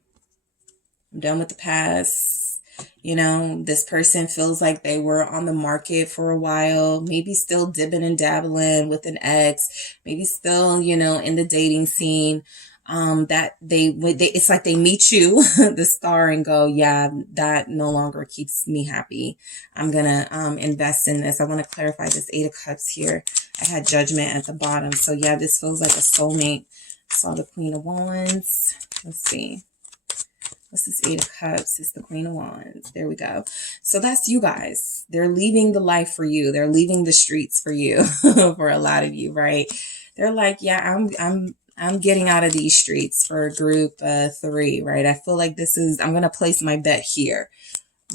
I'm done with the past. This person feels like they were on the market for a while, maybe still dipping and dabbling with an ex, maybe still, in the dating scene. That it's like they meet you, the star, and go, yeah, that no longer keeps me happy. I'm gonna invest in this. I want to clarify this 8 of Cups here. I had Judgment at the bottom. So yeah, this feels like a soulmate. I saw the Queen of Wands. Let's see. What's this 8 of Cups? It's the Queen of Wands. There we go. So that's you guys. They're leaving the life for you. They're leaving the streets for you, for a lot of you, right? They're like, yeah, I'm getting out of these streets for group 3, right? I feel like I'm going to place my bet here,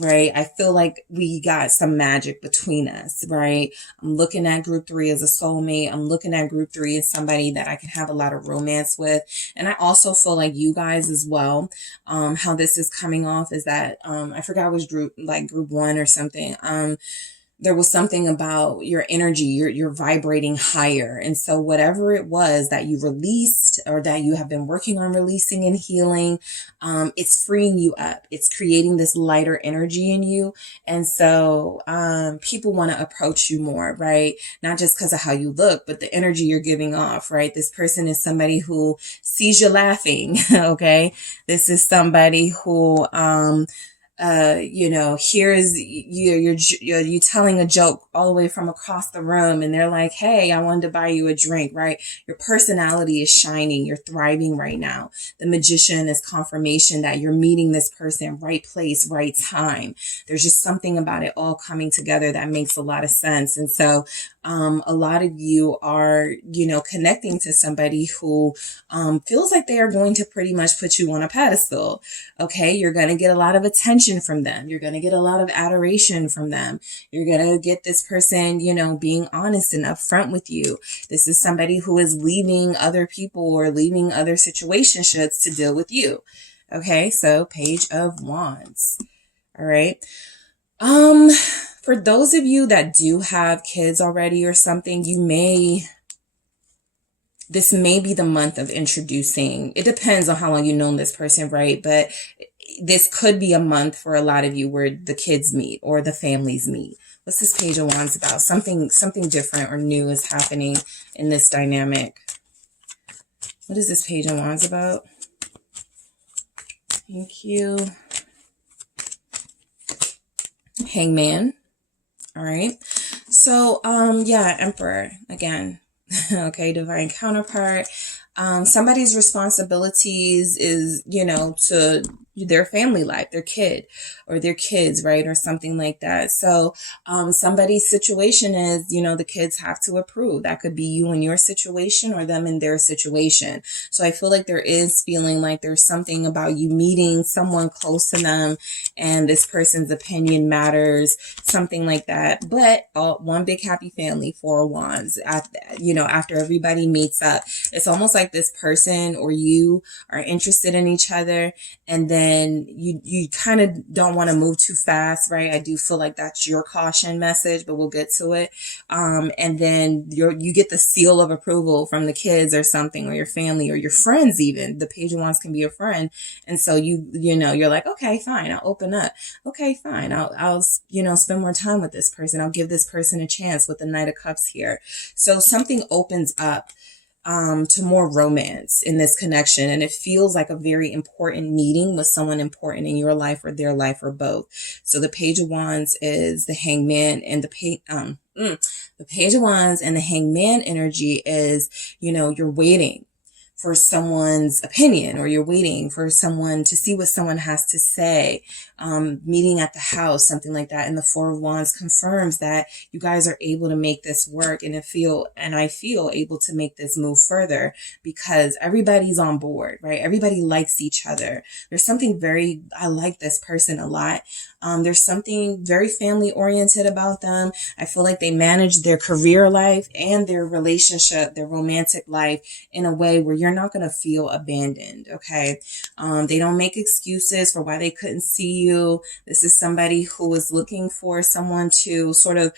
right? I feel like we got some magic between us, right? I'm looking at group 3 as a soulmate. I'm looking at group 3 as somebody that I can have a lot of romance with. And I also feel like you guys as well, how this is coming off is that, I forgot which group, like group 1 or something. there was something about your energy, you're vibrating higher. And so whatever it was that you released or that you have been working on releasing and healing, it's freeing you up. It's creating this lighter energy in you. And so people want to approach you more, right? Not just because of how you look, but the energy you're giving off, right? This person is somebody who sees you laughing, okay? This is somebody who here's you telling a joke all the way from across the room, and they're like, hey, I wanted to buy you a drink, right? Your personality is shining. You're thriving right now. The Magician is confirmation that you're meeting this person, right place, right time. There's just something about it all coming together that makes a lot of sense. And so a lot of you are, connecting to somebody who feels like they are going to pretty much put you on a pedestal. Okay, you're going to get a lot of attention from them. You're going to get a lot of adoration from them. You're going to get this person, being honest and upfront with you. This is somebody who is leaving other people or leaving other situationships to deal with you. Okay, so Page of Wands. All right. For those of you that do have kids already or something, this may be the month of introducing. It depends on how long you've known this person, right? But this could be a month for a lot of you where the kids meet or the families meet. What's this Page of Wands about? Something different or new is happening in this dynamic. What is this Page of Wands about? Thank you. Hangman. All right. So, Emperor again. Okay. Divine counterpart. Somebody's responsibilities is, to their family life, their kid or their kids, right? Or something like that. So, somebody's situation is, the kids have to approve. That could be you in your situation or them in their situation. So I feel like there is feeling like there's something about you meeting someone close to them and this person's opinion matters, something like that. But one big happy family, Four of Wands, after everybody meets up, it's almost like this person or you are interested in each other, and then you kind of don't want to move too fast, right? I do feel like that's your caution message, but we'll get to it. And then you get the seal of approval from the kids or something, or your family or your friends even. The Page of Wands can be a friend. And so you're like, okay, fine, I'll open up. Okay, fine, I'll spend more time with this person. I'll give this person a chance with the Knight of Cups here. So something opens up to more romance in this connection. And it feels like a very important meeting with someone important in your life or their life or both. So the Page of Wands is the Hangman, and the Page of Wands and the Hangman energy is, you're waiting for someone's opinion, or you're waiting for someone to see what someone has to say, meeting at the house, something like that. And the Four of Wands confirms that you guys are able to make this work, and I feel able to make this move further because everybody's on board, right? Everybody likes each other. There's something I like this person a lot. There's something very family oriented about them. I feel like they manage their career life and their relationship, their romantic life in a way where you're not going to feel abandoned. Okay. They don't make excuses for why they couldn't see you. This is somebody who is looking for someone to sort of,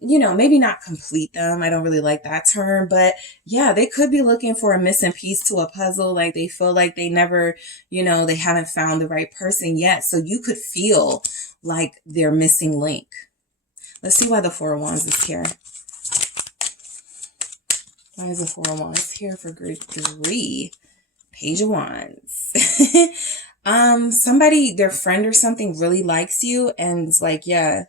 maybe not complete them. I don't really like that term, but yeah, they could be looking for a missing piece to a puzzle. Like they feel like they never, they haven't found the right person yet. So you could feel like they're missing link. Let's see why the Four of Wands is here. Why is the Four of Wands here for grade 3? Page of Wands. Somebody, their friend or something really likes you and it's like, yeah.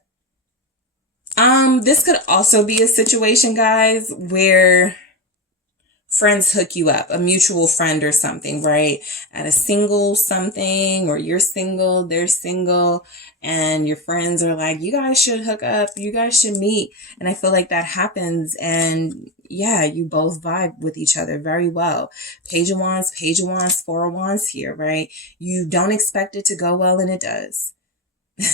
This could also be a situation, guys, where friends hook you up, a mutual friend or something, right? At a single something, or you're single, they're single, and your friends are like, you guys should hook up, you guys should meet. And I feel like that happens, and yeah, you both vibe with each other very well. Page of Wands, Four of Wands here, right? You don't expect it to go well, and it does.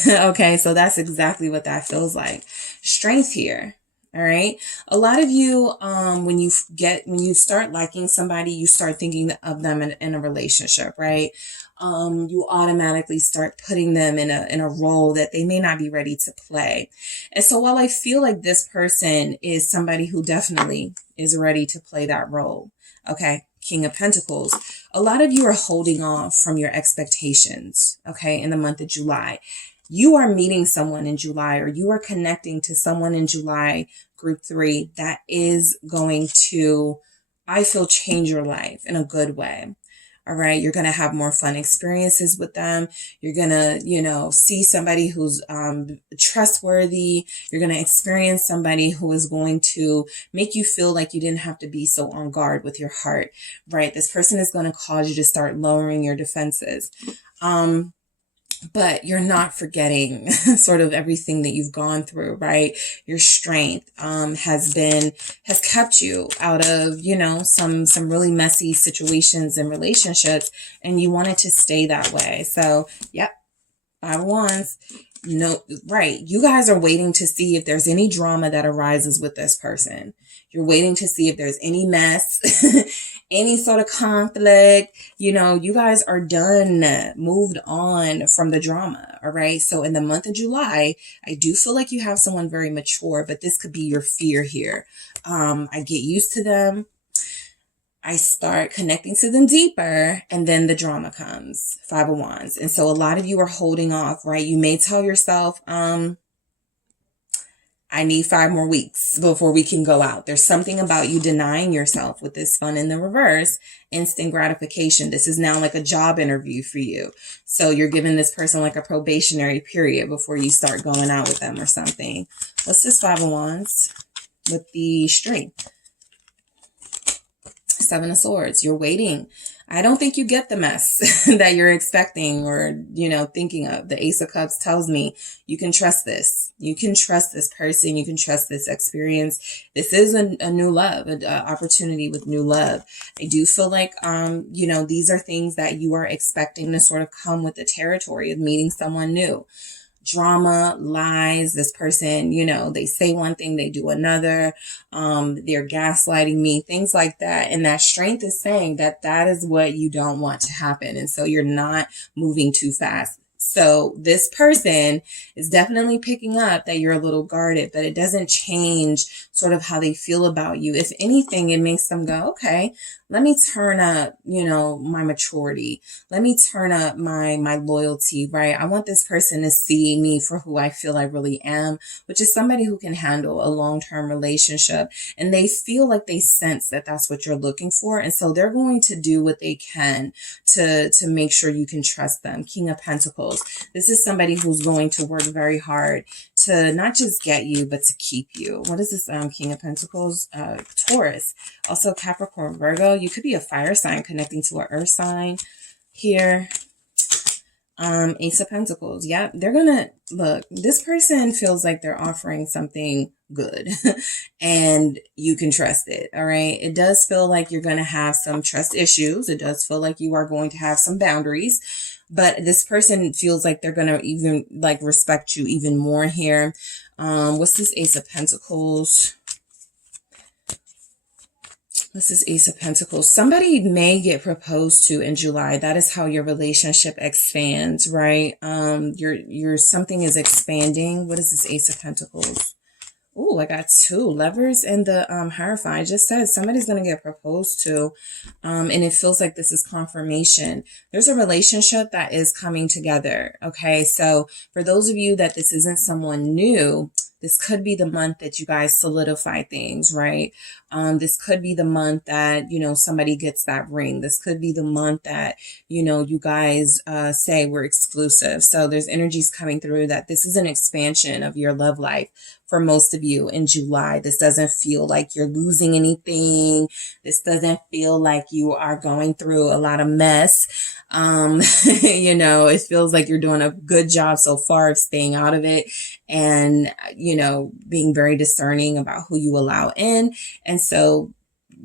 Okay, so that's exactly what that feels like. Strength here. All right. A lot of you, when you start liking somebody, you start thinking of them in a relationship, right? You automatically start putting them in a role that they may not be ready to play. And so while I feel like this person is somebody who definitely is ready to play that role, okay, King of Pentacles, a lot of you are holding off from your expectations, okay, in the month of July. You are meeting someone in July, or you are connecting to someone in July, group 3, that is going to, I feel, change your life in a good way. All right. You're going to have more fun experiences with them. You're going to, see somebody who's trustworthy. You're going to experience somebody who is going to make you feel like you didn't have to be so on guard with your heart, right? This person is going to cause you to start lowering your defenses. But you're not forgetting sort of everything that you've gone through, right? Your strength has kept you out of, some really messy situations and relationships, and you want it to stay that way. So, yep, 5 of Wands. No, right. You guys are waiting to see if there's any drama that arises with this person. You're waiting to see if there's any mess, any sort of conflict. You guys are done, moved on from the drama. All right. So in the month of July, I do feel like you have someone very mature, but this could be your fear here. I get used to them. I start connecting to them deeper, and then the drama comes. 5 of Wands. And so a lot of you are holding off, right? You may tell yourself, I need 5 more weeks before we can go out. There's something about you denying yourself with this fun in the reverse, instant gratification. This is now like a job interview for you. So you're giving this person like a probationary period before you start going out with them or something. What's this 5 of Wands with the strength? 7 of Swords. You're waiting. I don't think you get the mess that you're expecting or, thinking of. The Ace of Cups tells me you can trust this. You can trust this person. You can trust this experience. This is a new love, an opportunity with new love. I do feel like, these are things that you are expecting to sort of come with the territory of meeting someone new. Drama, lies, this person, they say one thing, they do another, they're gaslighting me, things like that. And that strength is saying that is what you don't want to happen. And so you're not moving too fast. So this person is definitely picking up that you're a little guarded, but it doesn't change sort of how they feel about you. If anything, it makes them go, okay, let me turn up, my maturity. Let me turn up my loyalty, right? I want this person to see me for who I feel I really am, which is somebody who can handle a long-term relationship. And they feel like they sense that that's what you're looking for. And so they're going to do what they can to make sure you can trust them. King of Pentacles. This is somebody who's going to work very hard to not just get you, but to keep you. What is this? King of Pentacles, Taurus, also Capricorn, Virgo. You could be a fire sign connecting to an earth sign here. Ace of Pentacles. Yeah, they're gonna look. This person feels like they're offering something good and you can trust it. All right. It does feel like you're going to have some trust issues. It does feel like you are going to have some boundaries, but this person feels like they're going to even like respect you even more here. What's this Ace of Pentacles? This is Ace of Pentacles. Somebody may get proposed to in July. That is how your relationship expands, right? Your something is expanding. What is this Ace of Pentacles? Oh, I got 2 Lovers and the Hierophant. I just said somebody's going to get proposed to, and it feels like this is confirmation. There's a relationship that is coming together, okay? So for those of you that this isn't someone new, this could be the month that you guys solidify things, right? This could be the month that, somebody gets that ring. This could be the month that, you guys say we're exclusive. So there's energies coming through that this is an expansion of your love life for most of you in July. This doesn't feel like you're losing anything. This doesn't feel like you are going through a lot of mess. It feels like you're doing a good job so far of staying out of it and, being very discerning about who you allow in. And so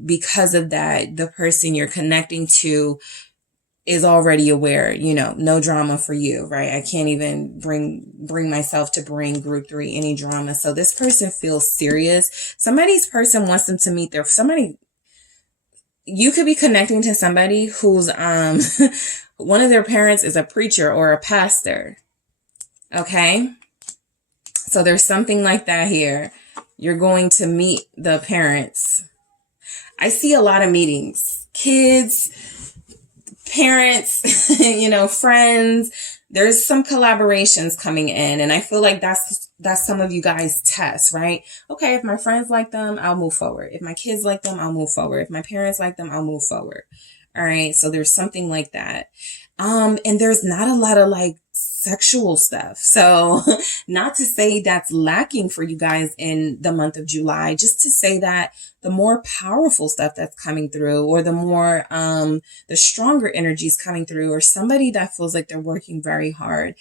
because of that, the person you're connecting to is already aware, you know, no drama for you, right? I can't even bring myself to bring group 3 any drama. So this person feels serious. Somebody's person wants them to meet somebody. You could be connecting to somebody who's, one of their parents is a preacher or a pastor. Okay. So there's something like that here. You're going to meet the parents. I see a lot of meetings, kids, parents, you know, friends. There's some collaborations coming in, and I feel like that's some of you guys' tests, right? Okay, if my friends like them, I'll move forward. If my kids like them, I'll move forward. If my parents like them, I'll move forward. All right, so there's something like that. And there's not a lot of like sexual stuff. So not to say that's lacking for you guys in the month of July, just to say that the more powerful stuff that's coming through, or the more, the stronger energies coming through, or somebody that feels like they're working very hard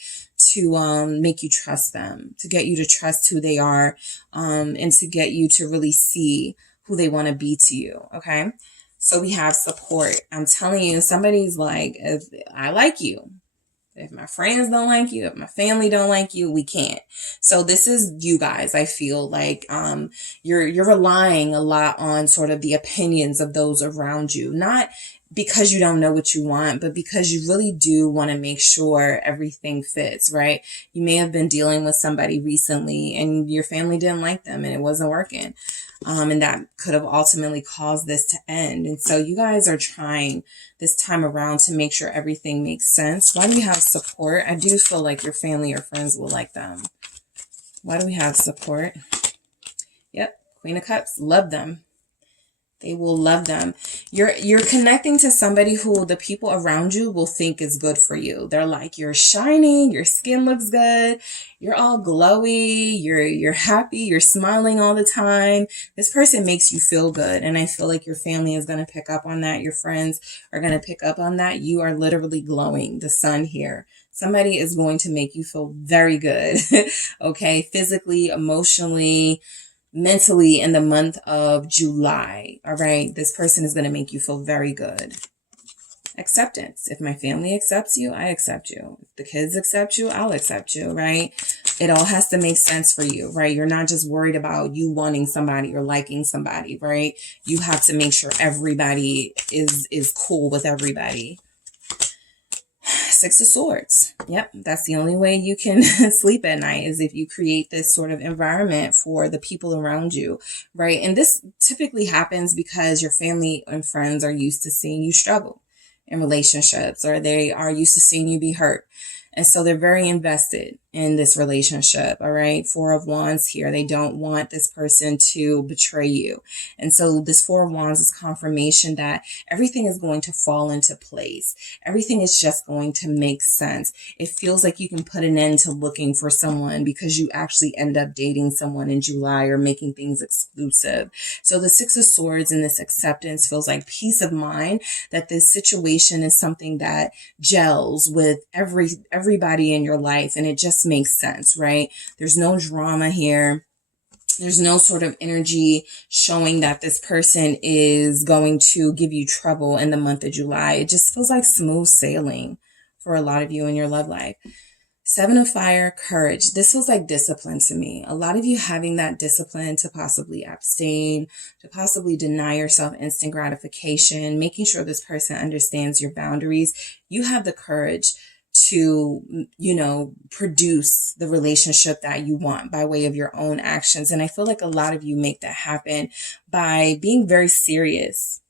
to, make you trust them, to get you to trust who they are, and to get you to really see who they want to be to you. Okay. So we have support. I'm telling you, somebody's like, if I like you. If my friends don't like you, if my family don't like you, we can't. So this is you guys. I feel like you're relying a lot on sort of the opinions of those around you, not because you don't know what you want, but because you really do want to make sure everything fits, right? You may have been dealing with somebody recently and your family didn't like them and it wasn't working. And that could have ultimately caused this to end. And so you guys are trying this time around to make sure everything makes sense. Why do we have support? I do feel like your family or friends will like them. Why do we have support? Yep. Queen of Cups. Love them. They will love them. You're connecting to somebody who the people around you will think is good for you. They're like, you're shining, your skin looks good, you're all glowy, you're happy, you're smiling all the time. This person makes you feel good. And I feel like your family is going to pick up on that. Your friends are going to pick up on that. You are literally glowing. The sun here. Somebody is going to make you feel very good. Okay. Physically, emotionally, mentally in the month of July. All right. This person is going to make you feel very good. Acceptance. If my family accepts you, I accept you. If the kids accept you, I'll accept you, right? It all has to make sense for you, right? You're not just worried about you wanting somebody or liking somebody, right? You have to make sure everybody is cool with everybody. Six of Swords. Yep, that's the only way you can sleep at night, is if you create this sort of environment for the people around you, right? And this typically happens because your family and friends are used to seeing you struggle in relationships, or they are used to seeing you be hurt. And so they're very invested in this relationship. All right. Four of Wands here. They don't want this person to betray you. And so this Four of Wands is confirmation that everything is going to fall into place. Everything is just going to make sense. It feels like you can put an end to looking for someone because you actually end up dating someone in July or making things exclusive. So the Six of Swords and this acceptance feels like peace of mind that this situation is something that gels with everybody in your life, and it just makes sense, right? There's no drama here. There's no sort of energy showing that this person is going to give you trouble in the month of July. It just feels like smooth sailing for a lot of you in your love life. Seven of Fire, courage. This feels like discipline to me. A lot of you having that discipline to possibly abstain, to possibly deny yourself instant gratification, making sure this person understands your boundaries. You have the courage to, produce the relationship that you want by way of your own actions. And I feel like a lot of you make that happen by being very serious.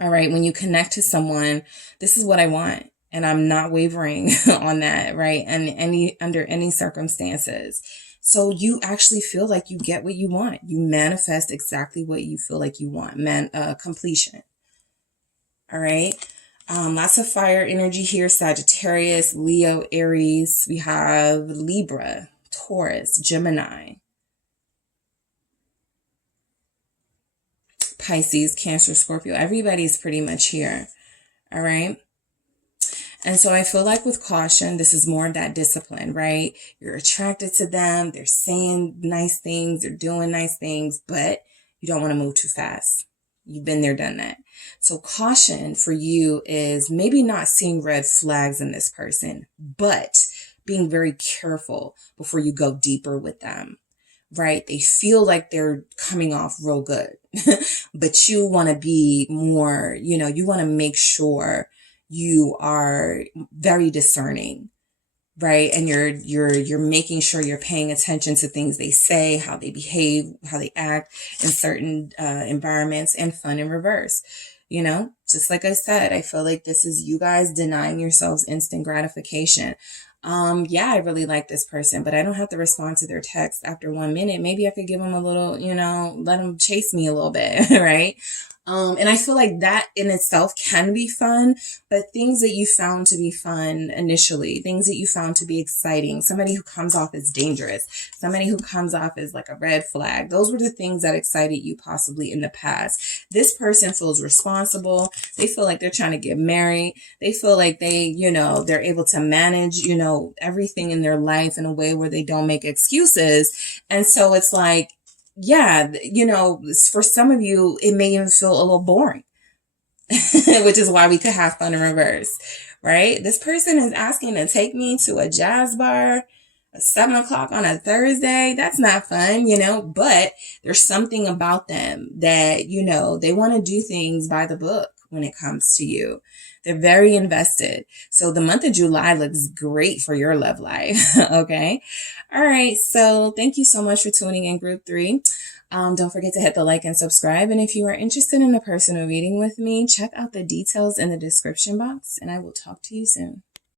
All right. When you connect to someone, this is what I want. And I'm not wavering on that, right? And under any circumstances. So you actually feel like you get what you want. You manifest exactly what you feel like you want. Completion. All right. Lots of fire energy here. Sagittarius, Leo, Aries. We have Libra, Taurus, Gemini, Pisces, Cancer, Scorpio. Everybody's pretty much here. All right. And so I feel like with caution, this is more of that discipline, right? You're attracted to them. They're saying nice things. They're doing nice things, but you don't want to move too fast. You've been there, done that. So caution for you is maybe not seeing red flags in this person, but being very careful before you go deeper with them, right? They feel like they're coming off real good, but you want to be more, you want to make sure you are very discerning, right? And you're making sure you're paying attention to things they say, how they behave, how they act in certain environments, and fun in reverse. Just like I said, I feel like this is you guys denying yourselves instant gratification. Yeah, I really like this person, but I don't have to respond to their text after 1 minute. Maybe I could give them a little, let them chase me a little bit, right? And I feel like that in itself can be fun, but things that you found to be fun initially, things that you found to be exciting, somebody who comes off as dangerous, somebody who comes off as like a red flag, those were the things that excited you possibly in the past. This person feels responsible. They feel like they're trying to get married. They feel like they're able to manage, everything in their life in a way where they don't make excuses. And so it's like, yeah, for some of you, it may even feel a little boring, which is why we could have fun in reverse, right? This person is asking to take me to a jazz bar at 7 o'clock on a Thursday. That's not fun, but there's something about them that, they want to do things by the book when it comes to you. They're very invested. So the month of July looks great for your love life. Okay. All right. So thank you so much for tuning in, Group 3. Don't forget to hit the like and subscribe. And if you are interested in a personal reading with me, check out the details in the description box, and I will talk to you soon.